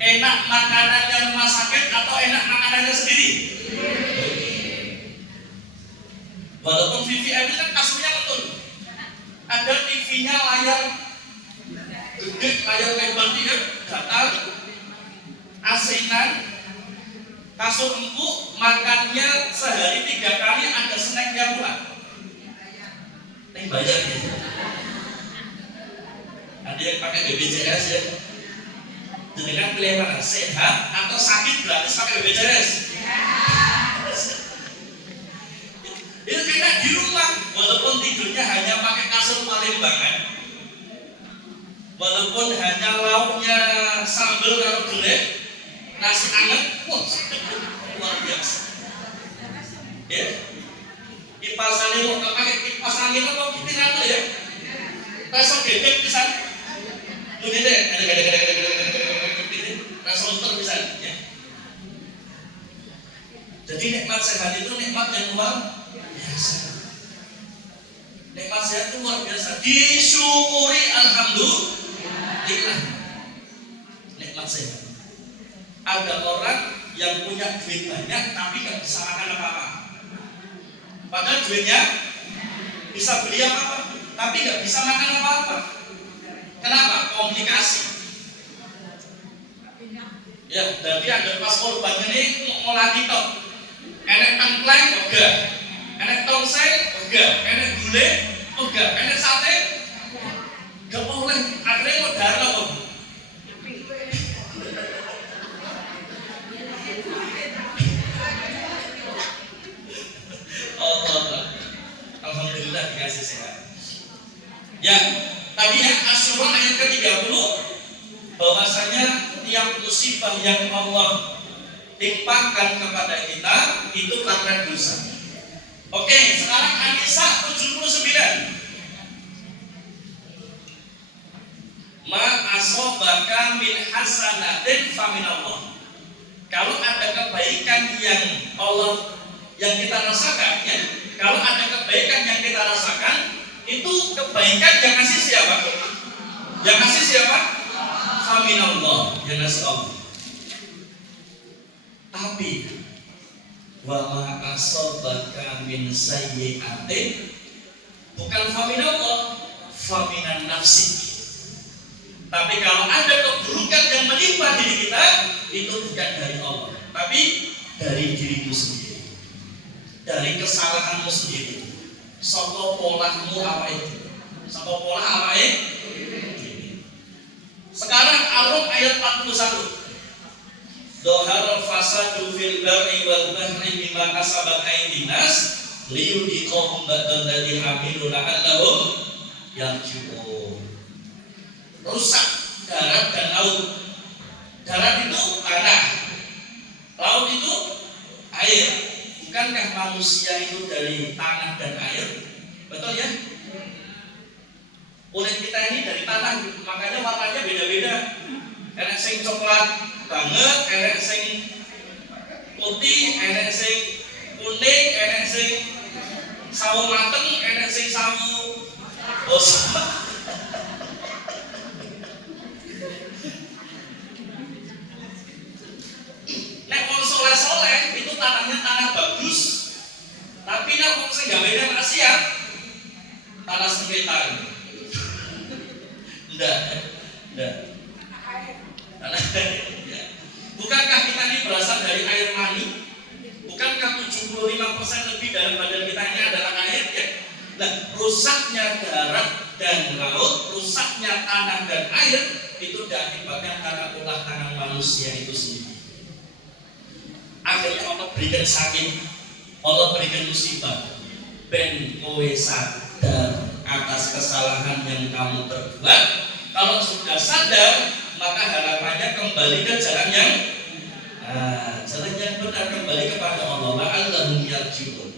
Enak makanannya rumah sakit atau enak makanannya sendiri? Walaupun VVIP kan kasurnya betul, ada TV-nya layar gede, layar lebar tidak datar, asinan, kasur empuk, makannya sehari 3 kali, ada snack yang buat. Ini bayar gitu. Ada yang pakai BPJS ya. Jadi kan pilih mana? Sehat atau sakit gratis pakai BPJS? Itu enak di rumah, walaupun tidurnya hanya pakai kasur palembangan, walaupun hanya lauknya sambal karo gulai, nasi anget, wah luar biasa. Ya, kipas angin mau pakai kipas angin apa kita nggak ya? Pasang bebek bisa, mungkin deh, pasang motor bisa, ya. Jadi nikmat sehat itu nikmat yang luar biasa. Nikmat sehat itu luar biasa. Disyukuri alhamdulillah. Nikmat sehat. Ada orang yang punya duit banyak tapi nggak bisa makan apa-apa. Padahal duitnya bisa beli apa-apa, tapi nggak bisa makan apa-apa. Kenapa? Komplikasi. Ya, jadi ada pas korban ini mau latih tok. Enek tengkleng, enggak. Enek tongseng, enggak. Enek gulai, enggak. Enek sate, enggak boleh. Akhirnya mau darah kok. Alhamdulillah dikasih sehat. Ya, tadi ya Asyura ayat ke-30 bahwasanya tiap musibah yang Allah timpakan kepada kita itu karena dosa. Oke, sekarang An-Nisa 79. Ma asobaka min hasanatin faminallah. Kalau ada kebaikan yang kita rasakan, ya, kalau ada kebaikan yang kita rasakan, itu kebaikan yang ngasih siapa? Yang ngasih siapa? Faminallah, yang ngasih Allah. Tapi wa ma asobaka min sayyi'atin bukan faminallah, faminan nafsi. Tapi kalau ada keburukan yang menimpa diri kita, itu bukan dari Allah, tapi dari dirimu sendiri, dari kesalahanmu sendiri. Saka polahmu apa itu? Saka polah apa itu? Sekarang Ar-Rum ayat 41. Dhahara fasadu fil barri wal bahri bima kasabat aydin nas liyudhiqahum ba'dal ladzi amilu la'allahum yarji'un. Rusak darat dan laut. Darat itu tanah, laut itu air. Bukankah manusia itu dari tanah dan air? Betul ya? Kulit kita ini dari tanah, makanya warnanya beda-beda. Enek sing coklat banget, enek sing putih, enek sing kuning, enek sing sawo mateng, enek sing sawo bosok. Nek wong soleh-soleh itu tanahnya tanah bagus, tapi nek wong sing gawene maksiat tanah sengketa. Enggak. Bukankah kita ini berasal dari air mani? Bukankah 75% lebih dalam badan kita ini adalah air? Ya? Nah, rusaknya darat dan laut, rusaknya tanah dan air itu diakibatkan karena ulah tangan manusia itu sendiri. Akhirnya Allah berikan sakit, Allah berikan musibah. Ben kowe sadar atas kesalahan yang kamu perbuat. Kalau sudah sadar, maka harapannya kembali ke jalan yang Jalan yang benar kembali kepada Allah. La'allahum yarji'un.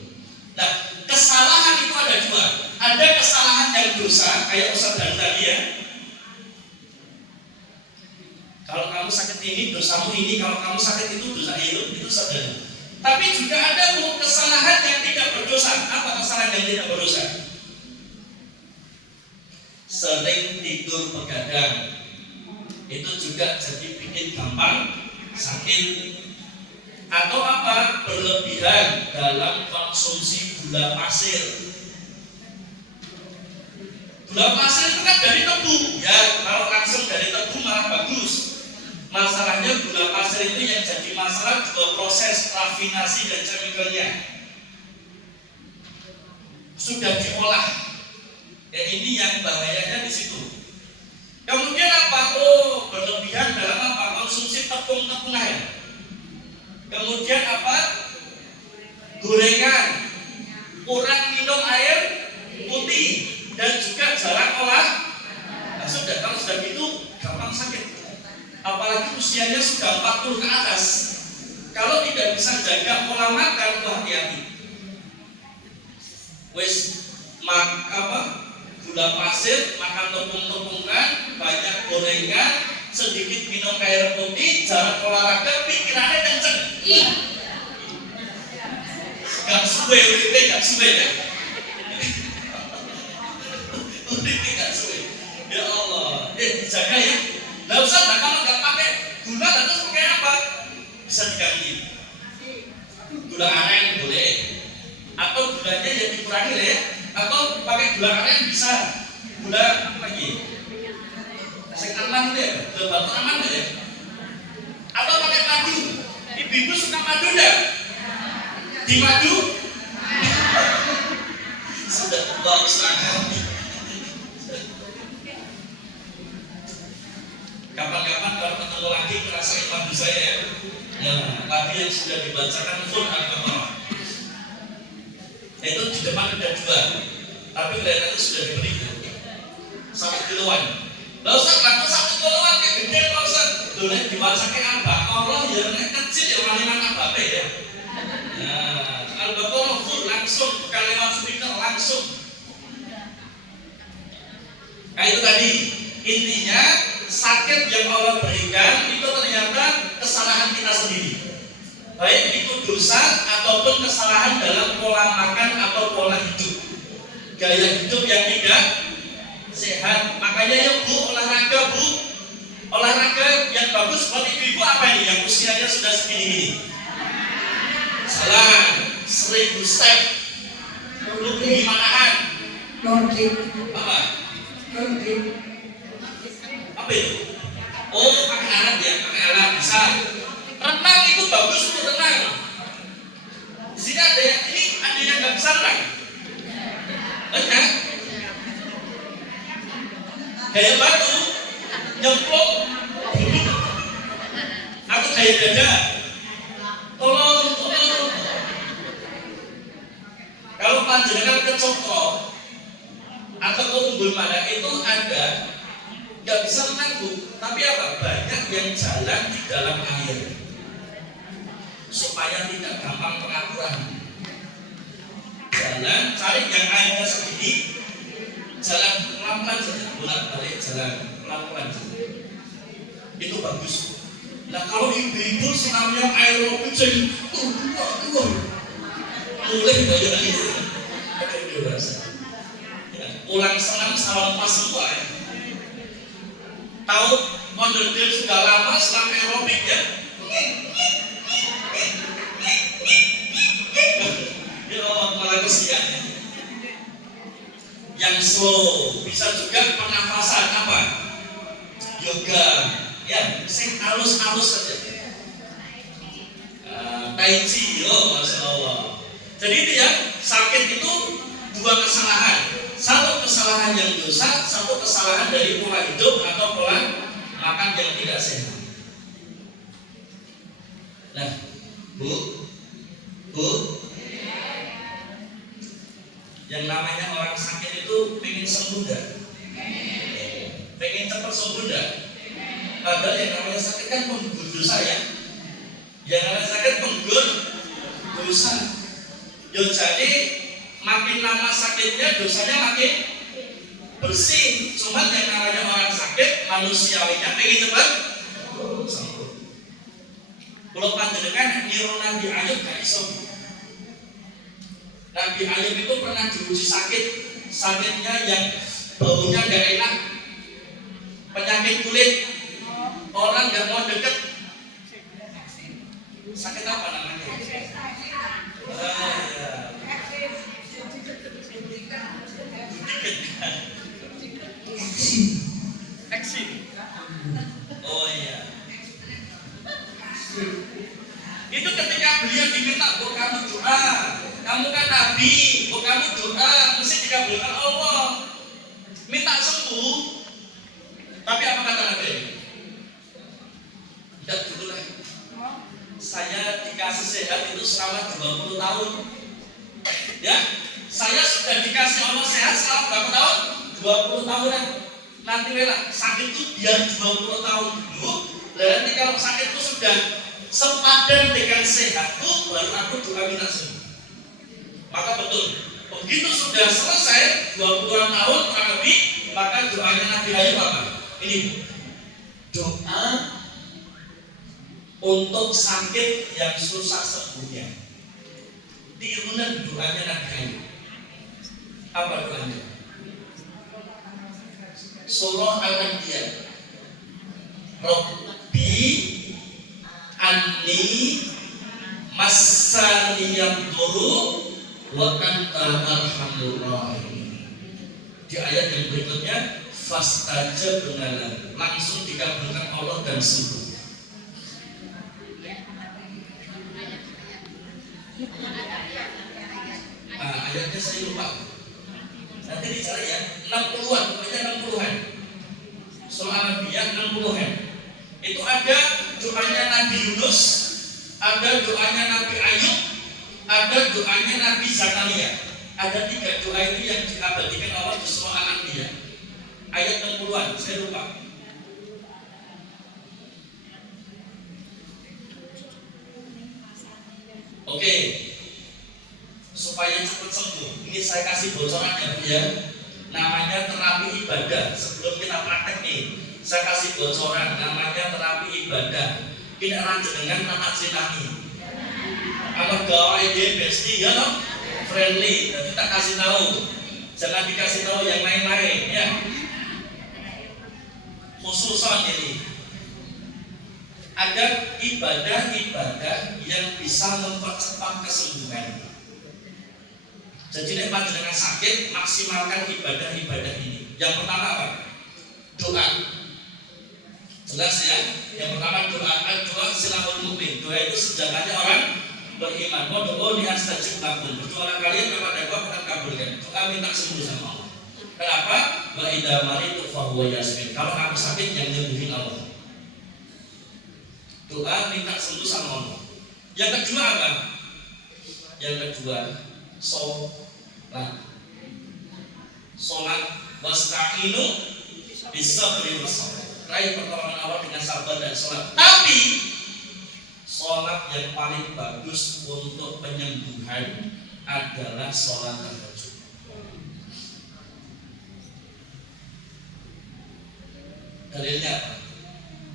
Nah, kesalahan itu ada dua. Ada kesalahan yang dosa, kayak Ustaz Dan tadi ya. Kalau kamu sakit ini, dosamu ini. Kalau kamu sakit itu, dosa itu saudara. Tapi juga ada kesalahan yang tidak berdosa. Apa kesalahan yang tidak berdosa? Sering tidur begadang, itu juga jadi bikin gampang sakit. Atau apa? Berlebihan dalam konsumsi gula pasir. Gula pasir itu kan dari tebu, ya. Kalau langsung dari tebu malah bagus. Masalahnya gula pasir itu yang jadi masalah juga proses rafinasi dan chemicalnya. Sudah diolah. Ya, ini yang bahayanya di situ. Kemudian apa? Oh, berlebihan dalam apa? Konsumsi tepung-tepungan. Kemudian apa? Gorengan. Kurang minum air putih dan juga jarang olah. Nah, sudah kalau sudah gitu gampang sakit. Apalagi usianya sudah 40 ke atas. Kalau tidak bisa jaga pola makan, tuh hati-hati. Wes gula pasir, makan tepung-tepungan, banyak gorengan, sedikit minum air putih, jarang olahraga, pikirannya kenceng. Gak suwe, gak suwe ya. Gak suwe. Ya Allah, dijaga ya. Nggak usah, kalau nggak pakai gula, terus pakai apa? Bisa diganti. Gula aren boleh, atau gulanya yang dikurangi ya. Atau pakai gula aren bisa. Gula apa lagi? Sing aman deh, gula batu aman deh. Atau pakai madu. Ibu-ibu suka madu enggak? Di madu? Sudah bawa serangan. Kapan-kapan kalau ketemu lagi ngerasain madu saya ya. Ya, tadi yang sudah dibacakan full al-Baqarah. Itu di depan ada dua, tapi kelihatannya sudah diberi 1 kiloan. Lah Ustaz, laku 1 kiloan kayak gede Pak Ustaz. Boleh dibacakan al-Baqarah ya, kecil ya mana apa ya. Nah, al-Baqarah full langsung, bukan lewat speaker langsung. Nah itu tadi intinya sakit yang Allah berikan itu ternyata kesalahan kita sendiri. Baik itu dosa ataupun kesalahan dalam pola makan atau pola hidup, gaya hidup yang tidak sehat. Makanya ya Bu, olahraga yang bagus buat ibu-ibu apa ini yang usianya sudah segini ini? Jalan 1000 step, lebih manahan. Apa itu? Oh, pakai alat ya, pakai alat bisa. Renang itu bagus untuk renang. Di sini ada yang nggak bisa renang. Enggak. Gaya batu, nyemplung, atau gaya dada. Tolong. Kalau panjenengan kecokro atau ke Unggul Mada itu ada nggak bisa renang Bu, tapi apa? Banyak yang jalan di dalam air supaya tidak gampang pengaturan. Jalan, cari yang airnya segini, jalan pelan-pelan saja, bolak-balik jalan pelan-pelan saja. Itu bagus. Nah kalau ibu-ibu senamnya aerobik jadi mulai banyak itu, ada dewasa. Pulang senam salam pas semua ya. Tahu mondel-mondel sudah lama senam aerobik ya. Ya Allah malah kesian. Yang slow bisa juga pernafasan apa? Yoga ya, sing halus-halus saja. Tai chi, Masya Allah. Jadi itu ya, sakit itu dua kesalahan. Satu kesalahan yang dosa, satu kesalahan dari pola hidup atau pola makan yang tidak sehat. Nah, Bu, yang namanya orang sakit itu pengen sembuh enggak? Pengen cepat sembuh enggak? Padahal yang namanya sakit kan pembunuh dosa ya. Yang namanya sakit penggur dosa. Yo jadi makin lama sakitnya dosanya makin bersih. Cuma yang namanya orang sakit manusiawinya pengen cepat sembuh. Kalau panjenengan niru Nabi Ayub gak iso. Nabi Ayub itu pernah diuji sakit, sakitnya yang baunya gak enak, penyakit kulit, orang gak mau deket. Sakit apa namanya? Eksim. Oh iya. Itu ketika beliau diminta, "Bu kamu doa, kamu kan nabi, bu kamu doa, mesti dikabulkan Allah, minta sembuh." Tapi apa kata Nabi? Tidak dulu lah. Saya dikasih sehat itu selama 20 tahun. Ya, saya sudah dikasih Allah sehat selama berapa tahun? 20 tahunan. Nanti lah sakit itu biar 20 tahun dulu. Dan nanti kalau sakit itu sudah sepadan dengan sehat itu, baru aku doa minta sembuh. Maka betul, begitu sudah selesai 20 tahun kurang lebih, maka doanya Nabi Ayub apa? Ini doa untuk sakit yang susah sembuhnya. Tirunan doanya Nabi Ayub. Apa doanya? Surah Al-Anbiya. Rabbi anni massaniyad dhurru wa anta arhamur rahimin. Di ayat yang berikutnya fastajabna lahu, langsung dikabulkan Allah dan sembuh. Ayatnya saya lupa. Nanti dicari ya, 60-an, pokoknya 60-an. Surah Al-Anbiya 60-an. Itu ada doanya Nabi Yunus, ada doanya Nabi Ayub, ada doanya Nabi Zakaria. Ada 3 doa itu yang diabadikan Allah di surah Al-Anbiya. Ayat 60-an, saya lupa. Oke. Supaya cepat sembuh, ini saya kasih bocoran ya. Namanya terapi ibadah. Sebelum kita praktek nih, saya kasih bocoran, namanya terapi ibadah. Ini rancangan dengan anak sinami. Amat gawe ide besti ya loh, friendly. Dan kita kasih tahu, jangan dikasih tahu yang lain-lain ya. Khususan ini ada ibadah-ibadah yang bisa mempercepat kesembuhan. Jadi nek panjenengan sakit, maksimalkan ibadah-ibadah ini. Yang pertama apa? Doa. Jelas ya? Yang pertama doa. Doa silahul mukmin. Doa itu senjatanya orang beriman. Mau doa di astajib lakum. Berdoa kalian kepada Allah akan kabulkan. Doa minta sembuh sama Allah. Kenapa? Wa idza maritu fa huwa yasmin. Kalau aku sakit yang nyembuhin Allah. Doa minta sembuh sama Allah. Yang kedua apa? Yang kedua sholat wasta'inu bisabri wasabr. Raih pertolongan Allah dengan sabar dan sholat. Tapi sholat yang paling bagus untuk penyembuhan adalah sholat tahajud. Dalilnya apa?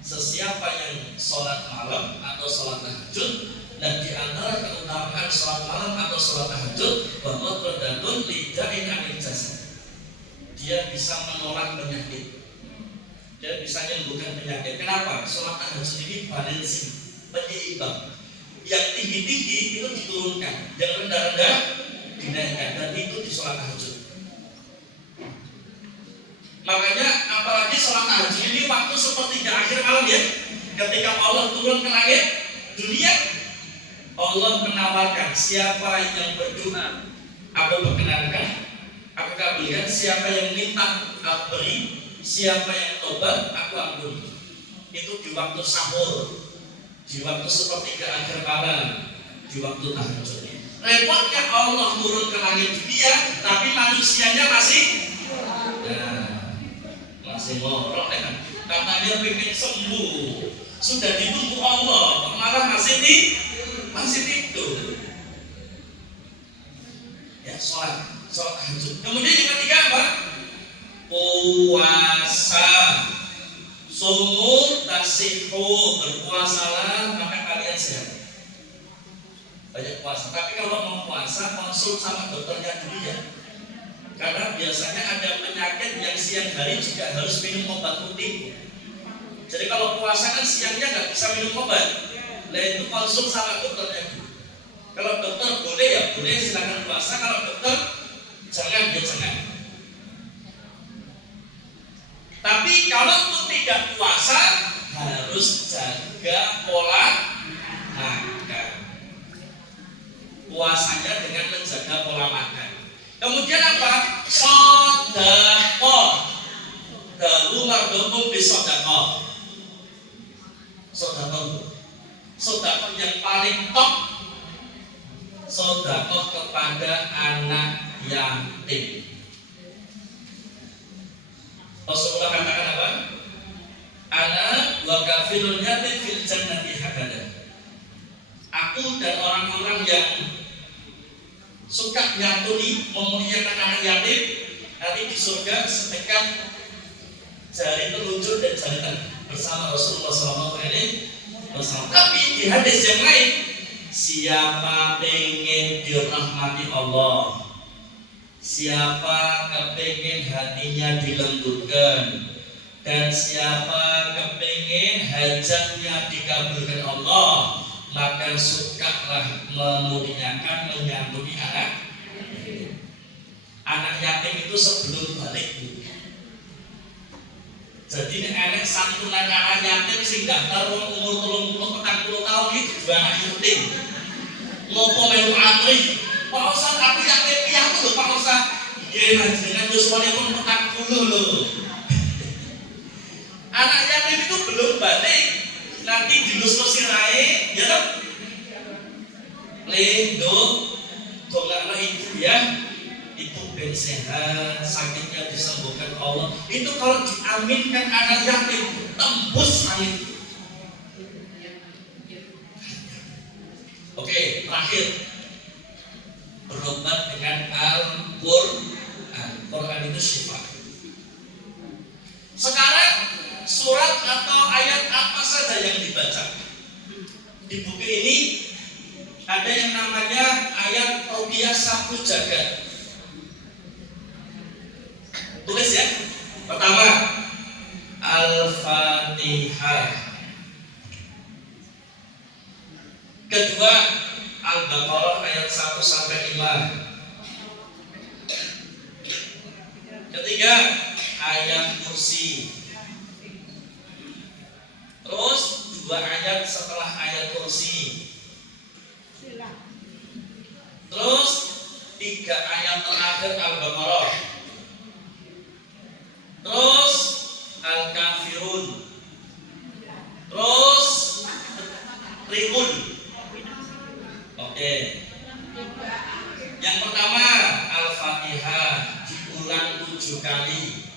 Sesiapa yang sholat malam atau sholat tahajud, dan di antara keutamaan sholat malam atau sholat tahajud bahwa tergantung lidain anil jasad. Dia bisa menolak penyakit, dia bisa menyembuhkan penyakit. Kenapa? Sholat tahajud ini balansi, penyeimbang. Yang tinggi-tinggi itu diturunkan, yang rendah-rendah dinaikkan, dan itu di sholat tahajud. Makanya apalagi sholat tahajud ini waktu sepertiga akhir malam ya, ketika Allah turun ke langit dunia, Allah menawarkan siapa yang berdoa aku perkenankan, aku kabulkan. Siapa yang minta aku beri, siapa yang tobat aku ampuni. Itu di waktu sahur, di waktu sepertiga akhir malam, di waktu tahajud. Repotnya Allah turun ke langit dunia, tapi manusianya masih ngorok kan? katanya pengen sembuh, sudah ditunggu Allah, malah masih tidur. Ya, sholat tahajud. Kemudian yang ketiga apa? Puasa. Sumu tasihu, berpuasalah maka kalian sehat. Banyak puasa. Tapi kalau mau puasa konsul sama dokternya dulu ya. Karena biasanya ada penyakit yang siang hari juga harus minum obat rutin. Jadi kalau puasa kan siangnya nggak bisa minum obat. Nah itu konsul sama dokternya dulu. Kalau dokter boleh ya boleh, silakan puasa. Kalau dokter jangan ya jangan. Tapi kalau pun tidak puasa harus jaga pola makan. Puasanya dengan menjaga pola makan. Kemudian apa? Sedekah. Dawu mardukum bisedekah. Sedekah yang paling top. Sedekah kepada anak yatim. Rasulullah katakan apa? Ana wa kafirul yatim fil jannati hakada. Aku dan orang-orang yang suka nyantuni, memuliakan anak yatim nanti di surga sedekat jari telunjuk dan jari tengah bersama Rasulullah SAW. Tapi di hadis yang lain, siapa pengen dirahmati Allah, siapa kepingin hatinya dilembutkan, dan siapa kepingin hajatnya dikabulkan Allah, maka sukalah memuliakan, menyambut anak yatim itu sebelum balik. Jadi ini enek santunan anak yatim sing daftar umur 30-40 tahun itu juga anak yatim. Ngopo melu antri. Pak Ustaz, aku yatim piatu lho Pak Ustaz. Nggih, jenengan yuswane pun 40 lho. Anak yatim itu belum balik. Nanti dilus-lus sirahe, ya toh? Lendo, dongakno ibu ya. Itu ben sehat, sakitnya disembuhkan Allah. Itu kalau diaminkan anak yatim, tembus langit. Oke, terakhir berobat dengan Al-Quran. Quran itu syifa. Sekarang surat atau ayat apa saja yang dibaca di buku ini ada yang namanya ayat Ruqyah Sapu Jagat. Tulis ya. Pertama, Al-Fatihah. Kedua, Al-Baqarah ayat 1 sampai 5. Ketiga, ayat kursi. Terus 2 ayat setelah ayat kursi. Terus 3 ayat terakhir Al-Baqarah. Terus Al-Kafirun. Terus Ribun. Oke. Yang pertama Al-Fatihah diulang 7 kali.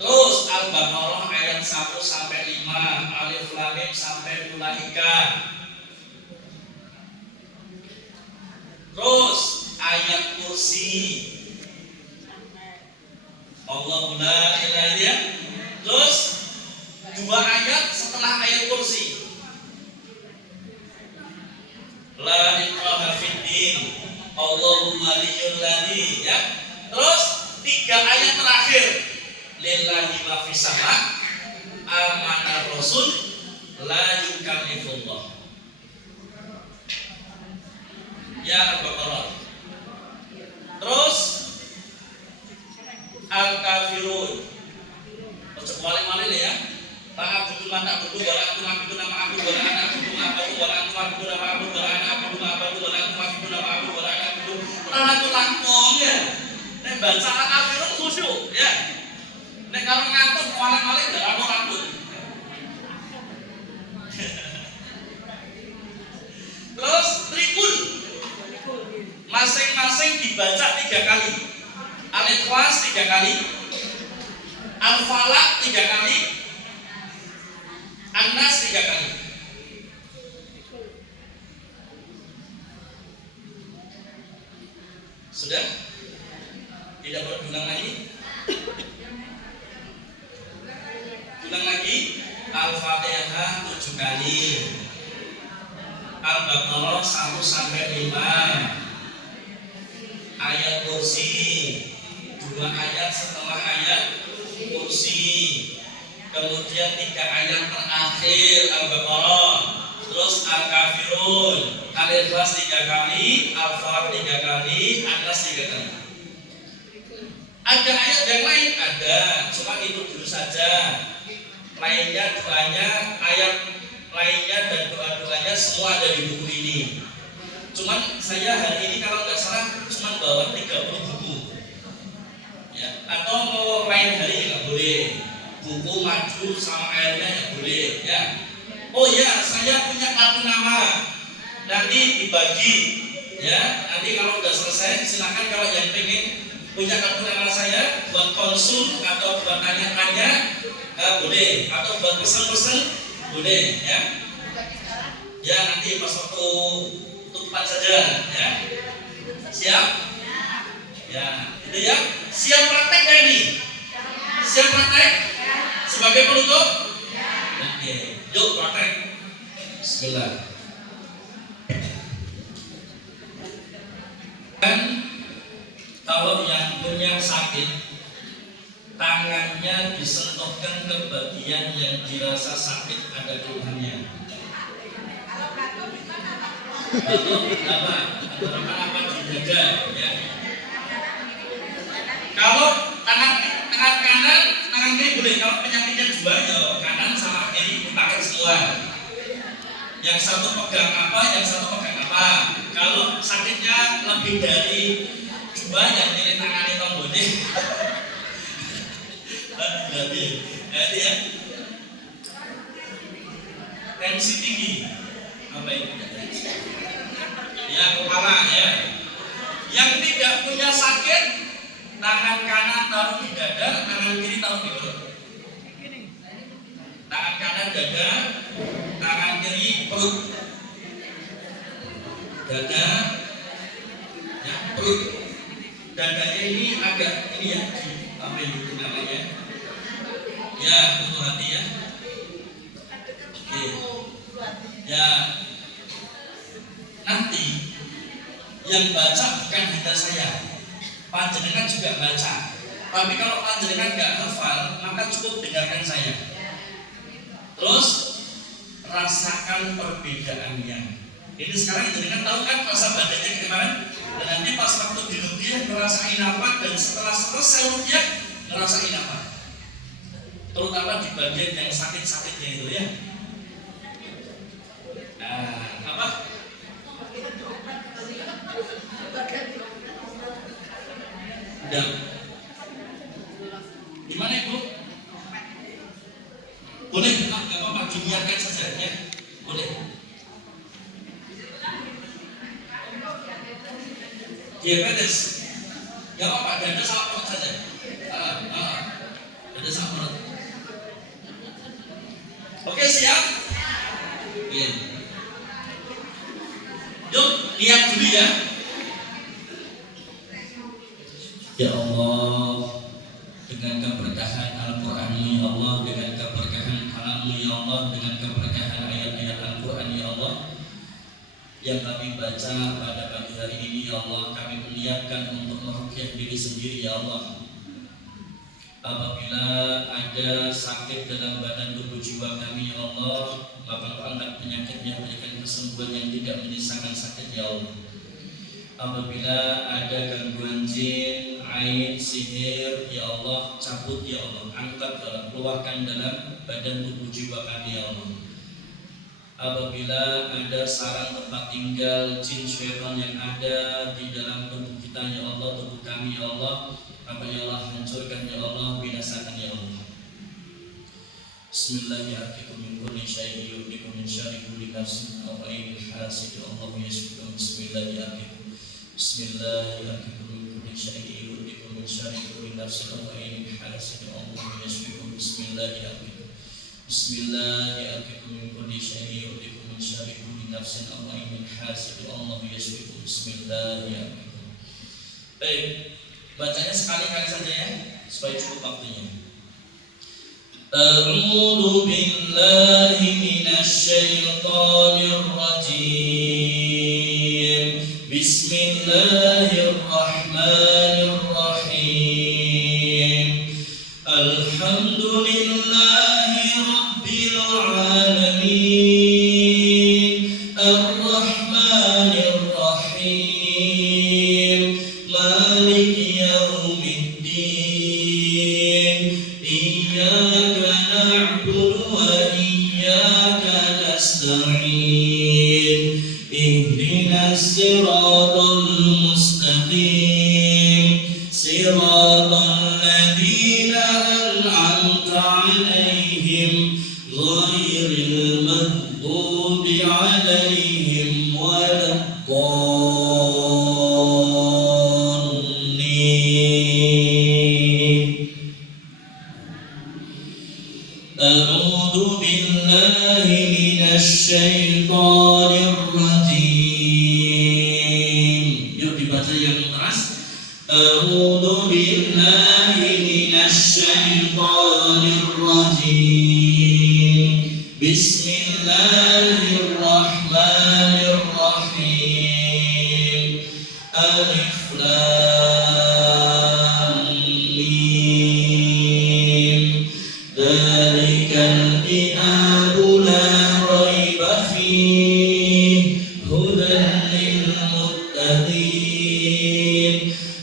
Terus Al-Baqarah ayat 1 sampai 5, Alif Lam Mim sampai Ulaika. Terus ayat kursi. Allahu la ilaha illallah. Terus 2 ayat setelah ayat kursi. La ikraha fid din. Allahu waliyul ladzi, ya. Terus 3 ayat terakhir. Lillahi ma fis sama. Amana rasul la yukallifullah. Ya Al-Baqarah. Terus Al-Kafirun. Terus wali-wali ya. Ta'budu man ta'budu wa la tu'budu nama abudu wa la ana abudu ma abudu wa la tu'budu nama abudu wa la ana abudu ma abudu wa la tu'budu nama abudu wa la ana abudu. Ora langkong ya. Nek baca Al-Kafirun khusyuk ya. Nek kalau ngantuk wali-wali enggak rambut. Terus tribun. Masing-masing dibaca 3 kali. Al-Ikhlas 3 kali, Al-Falaq 3 kali, An-Nas 3 kali. Sudah? Tidak perlu ulang lagi? Ulang lagi. Al-Fatihah 7 kali, Al-Baqarah 1 sampai 5, ayat kursi 2 ayat setelah ayat kursi, kemudian 3 ayat terakhir Al-Baqarah, terus Al-Kafirun, Al-Ikhlas 3 kali, Al-Falaq 3 kali, An-Nas 3 kali. Ada ayat yang lain? Ada, cuma itu dulu saja. Lainnya doanya, ayat lainnya dan doa-doanya semua ada di buku ini. Cuman saya hari ini kalau nggak salah cuma bawa 30 buku. Ya, atau mau lain hari nggak boleh. Buku maju sama airnya nggak boleh. Ya. Oh ya, saya punya kartu nama. Nanti dibagi. Ya, nanti kalau udah selesai silakan kalau yang pengen punya kartu nama saya buat konsul atau buat tanya-tanya. Boleh, atau buat pesen-pesen boleh, ya. Ya nanti pas waktu tutupan saja, ya. Siap? Ya, itu ya. Siap praktek gak ini? Siap praktek? Sebagai penutup? Oke, yuk praktek. Bismillah. Dan kalau yang punya sakit, tangannya disentuhkan ke bagian yang dirasa sakit ada keluhannya. Apa? Apa di dada, ya. Kalau tangan kanan, tangan kiri boleh. Kalau penyakitnya 2 ya kanan sama kiri dipakai semua. Yang satu pegang apa, yang satu pegang apa. Kalau sakitnya lebih dari 2 yang kiri tangannya tombolnya. Jadi ya, tensi tinggi, apa itu? Ya kepala ya. Yang tidak punya sakit, tangan kanan taruh di dada, tangan kiri taruh di perut. Tangan kanan dada, tangan kiri perut. Dada, ya perut. Dadanya ini agak ini ya, apa itu namanya? Ya, butuh hati ya. Oke. Ya. Nanti yang baca bukan hanya saya, panjenengan juga baca. Tapi kalau panjenengan nggak hafal, maka cukup dengarkan saya. Terus rasakan perbedaannya. Ini sekarang jenengan tahu kan rasa badannya kemarin. Dan nanti pas waktu di rupiah ngerasain apa, dan setelah selesai rupiah ngerasain apa. Terutama di bagian yang sakit-sakitnya itu ya. Apa? Dan gimana Ibu? Boleh, nggak apa-apa, dibiarkan saja ya. Boleh. Diabetes, nggak apa-apa, dada sama perut saja. Dada sama perut. Oke, siap? Iya. Yuk, lihat dulu ya. Ya Allah, dengan keberkahan Al-Quran-Mu ya Allah, dengan keberkahan kalam-Mu ya Allah, dengan keberkahan ayat-ayat Al-Quran ya Allah yang kami baca pada pagi hari ini ya Allah, kami meniatkan untuk meruqyah diri sendiri ya Allah. Apabila ada sakit dalam badan tubuh jiwa kami ya Allah, Bapak angkat penyakitnya, berikan kesembuhan yang tidak menyisakan sakit ya Allah. Apabila ada gangguan jin, ain, sihir ya Allah, cabut ya Allah, angkat dalam, keluarkan dalam badan tubuh jiwa kami ya Allah. Apabila ada sarang tempat tinggal jin syaitan yang ada di dalam tubuh kita ya Allah, tubuh kami ya Allah, apa ya Allah, hancurkan ya Allah, binasakan ya Allah. Bismillahirrahmanirrahim. Min kulli syai'in yu'tikum min syarri kulli nafsin aw ainil hasid Allahu yashfikum. Bismillahirrahmanirrahim. Min kulli syai'in yu'tikum min syarri kulli nafsin aw ainil حاسد الله يشفيكم بسم الله يأتيكم بسم الله يأتيكم من كل شيء يؤتيكم من شر كل نفس أو عين حاسد الله يشفيكم بسم الله يأتيكم. Baik, bacanya sekali-kali saja ya supaya cukup waktunya. A'udzu billahi minasy syaithanir rajim. Bismillahirrahmanirrahim. Alhamdulillahi rabbil alamin. Ar-Rahmanir Rahim. Maliki yaumiddin. Iyyaka na'budu wa iyyaka nasta'in. Ihdinas siratal mustaqim. Siratal ladzina an'amta 'alaihim ghairil maghdubi 'alaihim waladdallin. A'udzu billahi minasy syaithanir rajim. Yuk dibaca yang keras. A'udzu billahi minasy syaithanir rajim. Bismillahirrahmanirrahim. Alif lam mim. Dzalikal kitabu la raiba fihi hudan lil muttaqin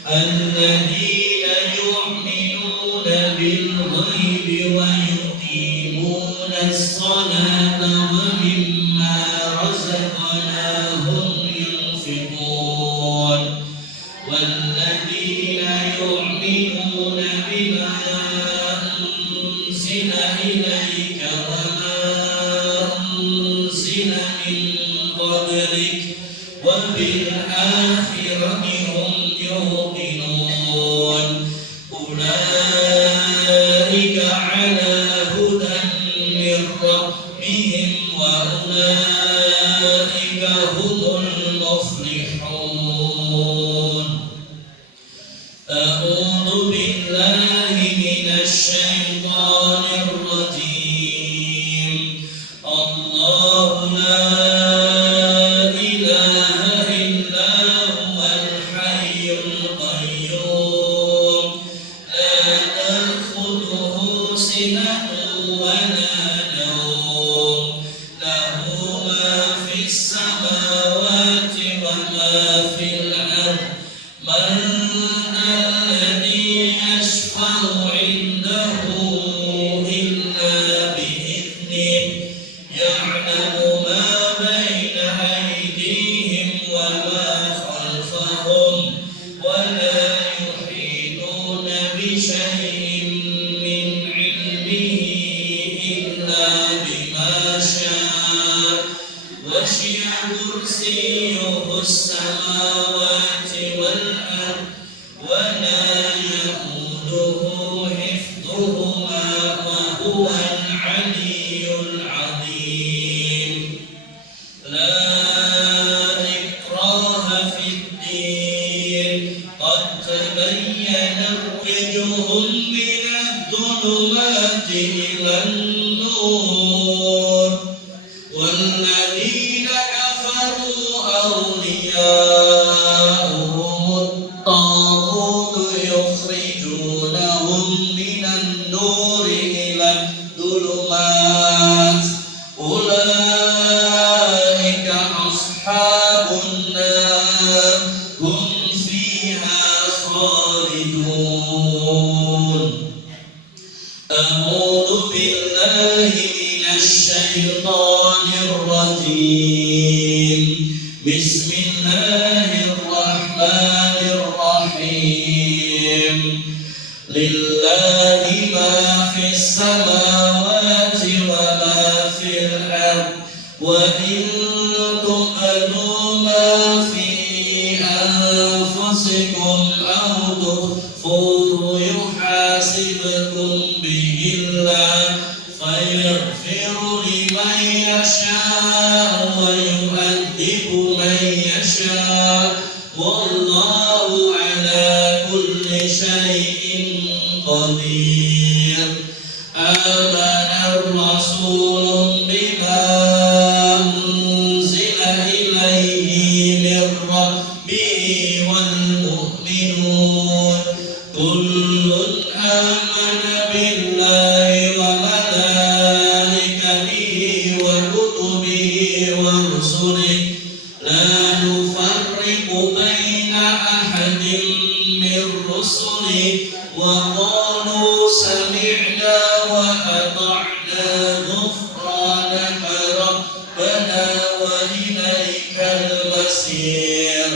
alladzina yu'minuna bil ghaibi wa yuqimunas salata wa mimma razaqnahum yunfiqun walladzina yu'minuna bima unzila ilayka wa ma unzila min qablik wa bil akhirati hum yuqinun ulaika ala hudan min rabbihim wa ulaika humul muflihun. A'udzu billahi minasy syaithanir rajim. Allahu la ilaha illa huwal hayyul qayyum la ta'khudhuhu sinatun wa la nawm lahu ma fis samawati wa ma fil ardh man alladhi yashfa'u 'indahu illa bi'idhnihi ya'lamu ma bayna aydihim wa ma khalfahum wa la yuhituna bi shay'in min 'ilmihi illa bima sha'a wasi'a kursiyyuhu as-samawati wal ardh wa la ya'uduhu hifdhuhuma wa huwal 'aliyyul 'azim. La ikraha fid din qad tabayyana ar-rushdu minadh dhulumati ilan nur walladzina kafaru awliya'uhum at-taghut yukhrijunahum minan nuri ilan dhulumat ulaika ashabun nar hum fiha khalidun. A'udzu billahi minasy syaithanir rajim. Bismillahirrahmanirrahim. Lillahi ma fis samawati wa ma fil ardh wa in tubdu ma fi anfusikum aw tukhfu ورسوله يحاسبكم به الله فيغفر لمن يشاء ويؤدب من يشاء والله على كل شيء قدير آمن الرسول بما أنزل إليه من ربه والمؤمنون كل آمن بالله وملائكته وكتبه ورسله لا نفرق بين أحد من رسله وقالوا سمعنا وأطعنا غفرانك ربنا وإليك المصير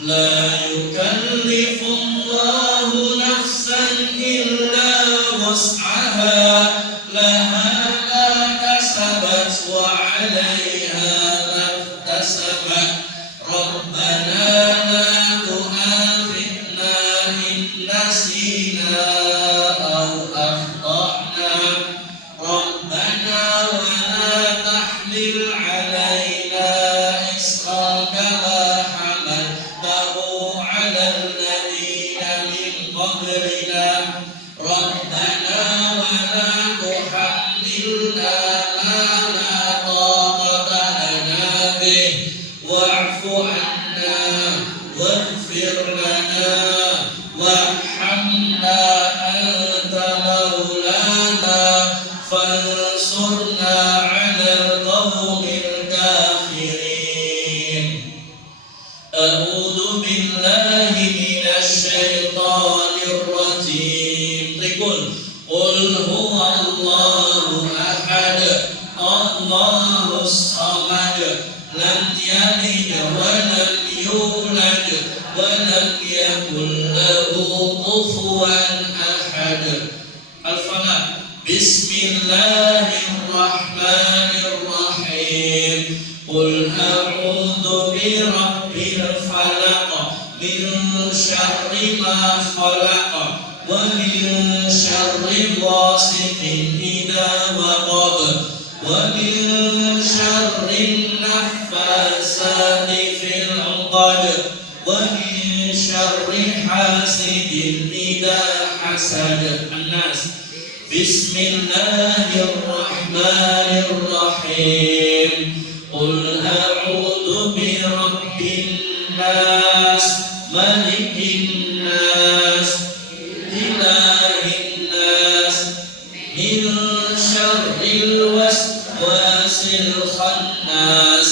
لا يكلف الله نفسا إلا وسعها لها ما كسبت وعليها ما اكتسبت ربنا لا تؤاخذنا إن نسينا أو أخطأنا ربنا ولا تحمل علينا إصرا كما حملته على الذين من قبلنا ربنا ولا تحملنا ما لا طاقة لنا به واعف عنا واغفر لنا وارحمنا أنت مولانا فانصرنا على القوم الكافرين أعوذ بالله من الشيطان الرجيم قل هو الله أحد الله الصمد لم يلد ولم يولد ولم يكن له كفوا أحد الفلاح بسم الله الرحمن الرحيم قل أعوذ برب الفلق من شر ما خلق ومن شر غاسق إذا وقب ومن شر النفاثات في العقد ومن شر حاسد إذا حسد الناس بسم الله الرحمن الرحيم قل أعوذ برب الناس ملك الناس إله الناس من شر الوسواس الخناس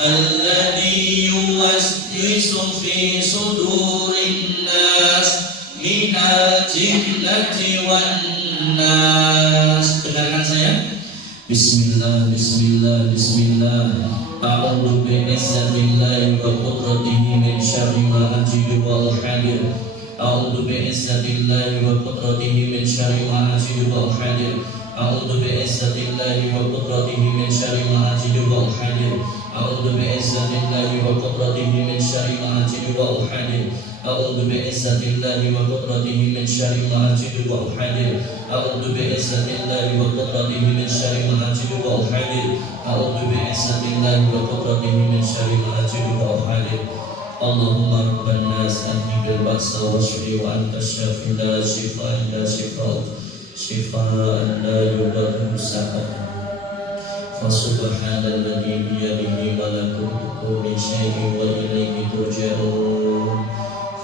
الذي يوسوس في صدور الناس من الجنة والناس. Dengarkan saya. Bismillah, Bismillah, Bismillah. A'udzu bi'izzatillahi wa qudratihi min syarri ma ajidu wa uhadir. A'udzu bi'izzatillahi wa qudratihi min syarri ma ajidu wa uhadir. A'udzu bi'izzatillahi wa qudratihi min syarri ma ajidu wa uhadir. A'udzu bi'izzatillahi wa qudratihi min syarri ma ajidu wa uhadir. A'udzu bi'izzatillahi wa qudratihi min syarri ma ajidu wa uhadir. A'udzu bi'izzatillahi wa qudratihi min syarri ma ajidu wa uhadir. A'udzu bi'izzatillahi wa qudratihi min syarri ma ajidu wa uhadir. Allahumma rabban nas anhibil ba'sa washfi wa anta syafi la shifa illa shifa'uk shifaan la yughadiru saqama. Fasubhanalladzi biyadihi malakutu kulli syai'in wa ilaihi turja'un.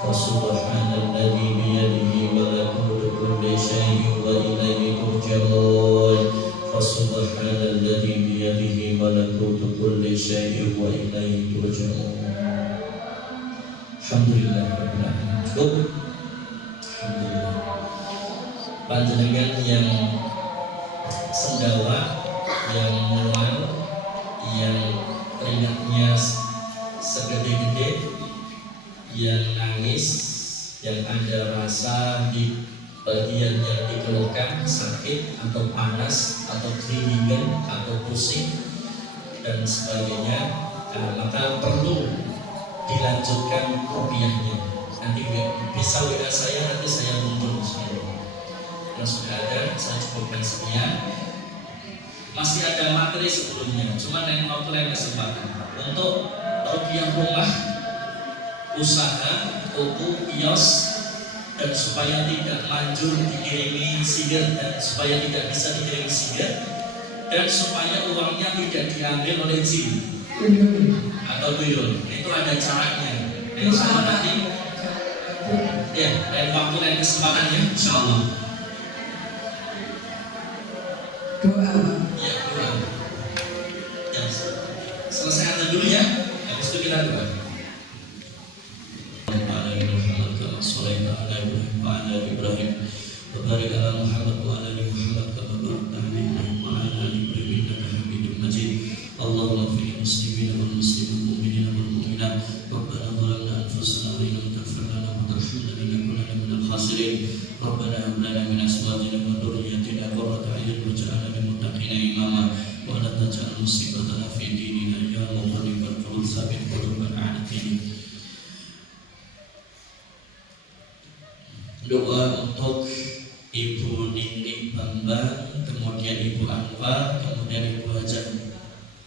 Fasubhanalladzi biyadihi malakutu kulli syai'in wa ilaihi turja'un. Fasubhanalladzi biyadihi malakutu kulli syai'in wa ilaihi turja'un. Alhamdulillah rabbil alamin. Cukup. Alhamdulillah. Panjenengan yang sendawa, yang mual, yang keringatnya segede-gede, yang nangis, yang ada rasa di bagian yang dikeluhkan sakit atau panas atau keringan atau pusing dan sebagainya, maka perlu dilanjutkan ruqyahnya. Nanti bisa WA saya, nanti saya mundur insyaallah. Yang sudah ada saya cukupkan sekian. Masih ada materi sebelumnya, cuma lain waktu lain kesempatan untuk rupiah rumah, usaha, toko, kios, dan supaya tidak manjur dikirimi sihir dan supaya tidak bisa dikirimi sihir dan supaya uangnya tidak diambil oleh jin atau tuyul. Itu ada caranya. Insyaallah nanti ya, lain waktu lain kesempatan ya, insyaallah. Doa. Ya, doa. Ya, selesai adzan dulu ya. Habis itu kita doa. Doa untuk Ibu Nini Bambang, kemudian Ibu Anwar, kemudian Ibu Hajar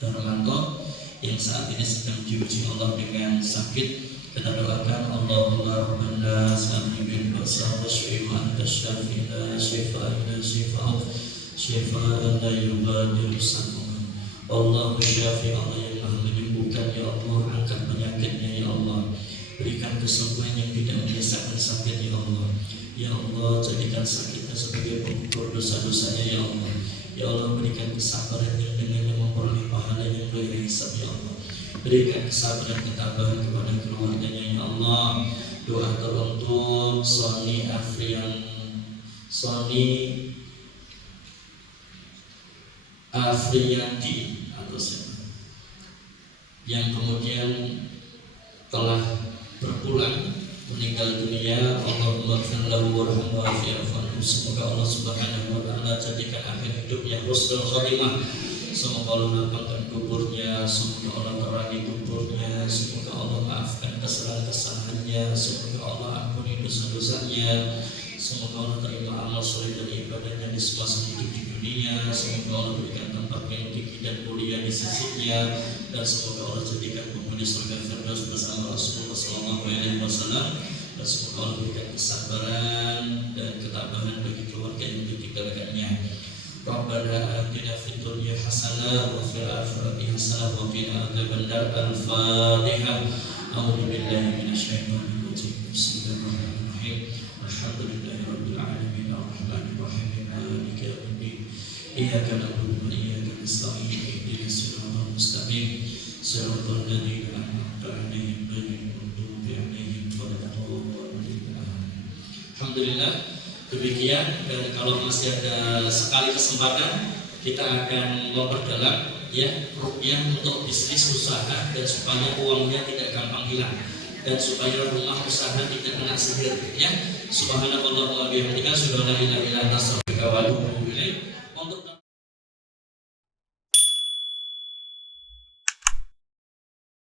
Darmanto yang saat ini sedang diuji Allah dengan sakit. Kita doakan Allahumma rabbana sami'il basa wa syai'an tasyafi la syai'a ila syai'au syai'an la yubadiru saqama. Allah syafi, Allah yang maha menyembuhkan, ya Allah, angkat penyakitnya ya Allah, berikan kesembuhan yang tidak menyisakan sakit ya Allah. Ya Allah, jadikan sakitnya sebagai pengukur dosa-dosanya ya Allah. Ya Allah, berikan kesabaran yang dengannya memperoleh pahala yang berhisab ya Allah. Berikan kesabaran ketabahan kepada keluarganya ya Allah. Doa untuk Sony Afriyanti atau siapa yang kemudian telah berpulang meninggal dunia. Allahumma ighfir lahu warhamhu wa'fu anhu. Semoga Allah Subhanahu wa taala jadikan akhir hidupnya husnul khatimah. Semoga Allah lapangkan kuburnya, semoga Allah terangi kuburnya, semoga Allah maafkan kesalahan-kesalahannya, semoga Allah ampuni dosa-dosanya, semoga Allah terima amal soleh dan ibadahnya di semasa hidup di dunia, semoga Allah berikan tempat yang tinggi dan mulia di sisinya, dan semoga Allah jadikan penghuni surga Firdaus bersama Rasulullah SAW, dan semoga Allah berikan kesabaran dan ketabahan bagi keluarga yang ditinggalkannya. Rabbana atina fid dunya hasanah wa fil akhirati hasanah wa qina adzabannar. Al-Fatihah. A'udzu billahi minasyaitonir rajim. Bismillahirrahmanirrahim. Alhamdulillahi rabbil alamin arrahmanir rahim maliki yaumiddin. Iyyaka na'budu wa iyyaka nasta'in. Ihdinas siratal mustaqim. Siratal ladzina an'amta 'alaihim ghairil maghdubi 'alaihim waladdallin. Alhamdulillah. Demikian, dan kalau masih ada sekali kesempatan kita akan memperdalam ya rupiah untuk bisnis usaha dan supaya uangnya tidak gampang hilang dan supaya rumah usaha tidak kena sihir ya. Subhanallah wa bihamdika, asyhadu an la ilaha illa anta, astaghfiruka wa atubu ilaik. Untuk